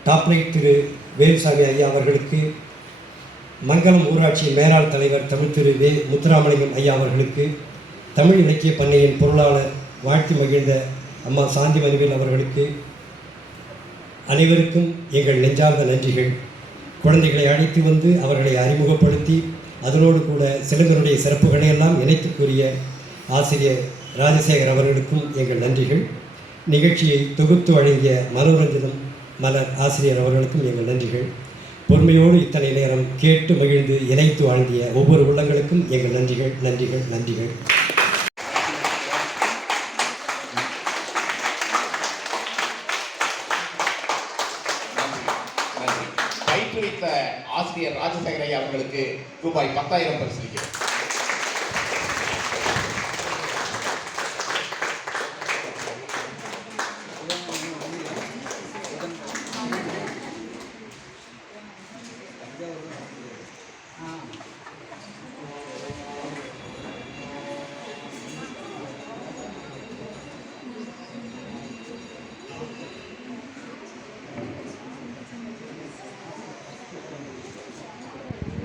டாப்லைட் திரு வேலுசாமி ஐயா அவர்களுக்கு, மங்கலம் ஊராட்சி மேலாள் தலைவர் தமிழ் திரு வே முத்துராமலிங்கம் ஐயா அவர்களுக்கு, தமிழ் இலக்கிய பண்ணையின் பொருளாளர் வாழ்த்தி மகிழ்ந்த அம்மா சாந்தி மணிவேல் அவர்களுக்கு, அனைவருக்கும் எங்கள் நெஞ்சார்ந்த நன்றிகள். குழந்தைகளை அழைத்து வந்து அவர்களை அறிமுகப்படுத்தி அதனோடு கூட சிலந்தனுடைய சிறப்புகளை எல்லாம் இணைத்து கூறிய ஆசிரியர் ராஜசேகர் அவர்களுக்கும் எங்கள் நன்றிகள். நிகழ்ச்சியை தொகுத்து வழங்கிய மனோரஞ்சனம் மலர் ஆசிரியர் அவர்களுக்கும் எங்கள் நன்றிகள். பொறுமையோடு இத்தனை நேரம் கேட்டு மகிழ்ந்து இணைத்து வாழ்ந்திய ஒவ்வொரு உள்ளங்களுக்கும் எங்கள் நன்றிகள் நன்றிகள் நன்றிகள். பயிற்றுவித்த ஆசிரியர் ராஜசேகர ஐயா அவர்களுக்கு ரூபாய் 10,000 பரிசளிக்கிறோம்.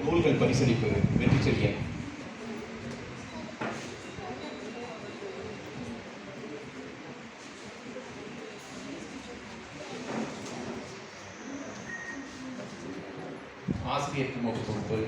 நூல்கள் பரிசளிப்பு வெற்றி செல்லியன். ஆசிரியர் குமுக தொகுப்பு,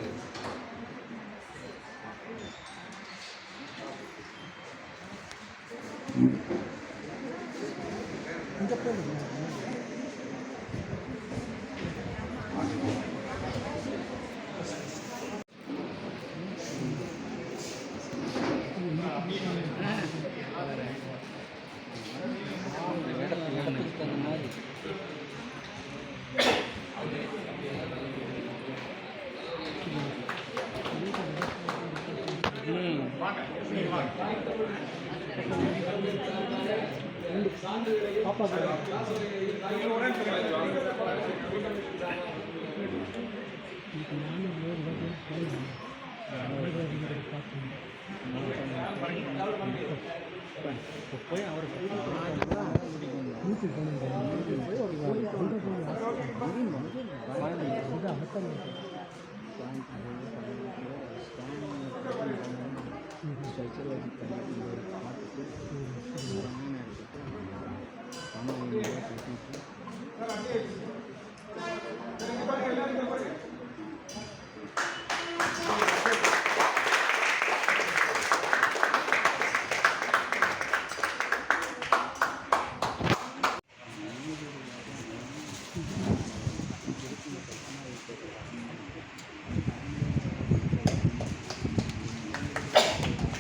போய் அவர்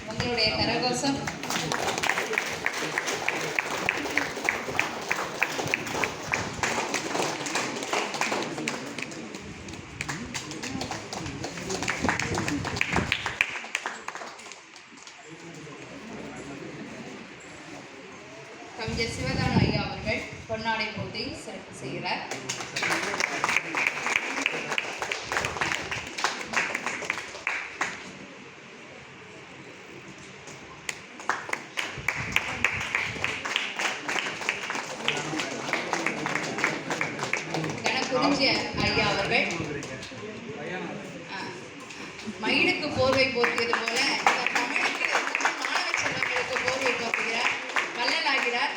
உங்களுடைய கரகோஷம். கவிஞர் சிவதானு ஐயா அவர்கள் பொன்னாடை போட்டி சிறப்பு செய்கிறார். கணக்குறிஞ்சி ஐயா அவர்கள் மயிலுக்கு போர்வை போர்த்தியது போல தமிழுக்கு மாணவ செல்வங்களுக்கு போர்வை போர்த்துகிறார், வள்ளலாகிறார்.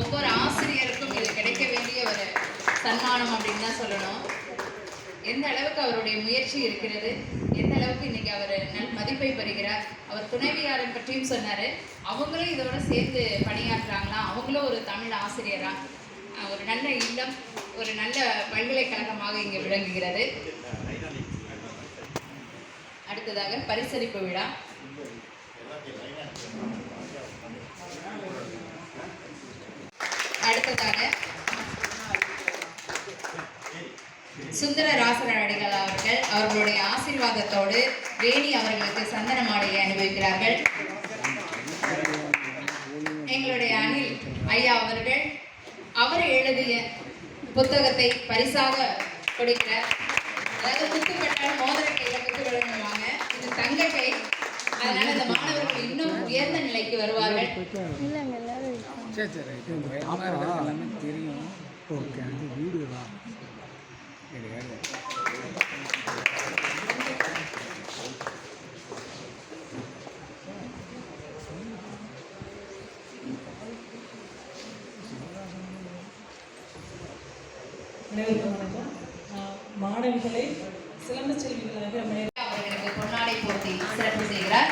ஒவ்வொரு ஆசிரியருக்கும் இது கிடைக்க வேண்டிய ஒரு சன்மானம் அப்படின்னு தான் சொல்லணும். எந்த அளவுக்கு அவருடைய முயற்சி இருக்கிறது, எந்த அளவுக்கு இன்னைக்கு அவர் நல் மதிப்பை பெறுகிறார். அவர் துணைவியாரை பற்றியும் சொன்னார். அவங்களும் இதோட சேர்ந்து பணியாற்றுறாங்களா, அவங்களும் ஒரு தமிழ் ஆசிரியரா. ஒரு நல்ல இல்லம், ஒரு நல்ல பல்கலைக்கழகமாக இங்கே விளங்குகிறது. அடுத்ததாக பரிசளிப்பு விழா. அடுத்ததாக சுந்தர ராசரடிகள் அவர்கள் அவர்களுடைய ஆசீர்வாதத்தோடு வேணி அவர்களுக்கு சந்தன மாலையை அனுபவிக்கிறார்கள். எங்களுடைய அனில் ஐயா அவர்கள் அவர் எழுதிய புத்தகத்தை பரிசாக கொடுக்கிறார். அதாவது குத்துப்பட்டால் மோதிர கையில குத்து விளங்குவாங்க, இது தங்க கை. அதனால இந்த மாணவர்கள் இன்னும் உயர்ந்த நிலைக்கு வருவார்கள். தெரியும். ஓகே, அது வீடியோ தான். அனைவருக்கும் வணக்கம். மாணவிகளை சிலம்ப செல்விகளாக அவர்களுக்கு பொன்னாடை போட்டி சிறப்பு செய்கிறார்.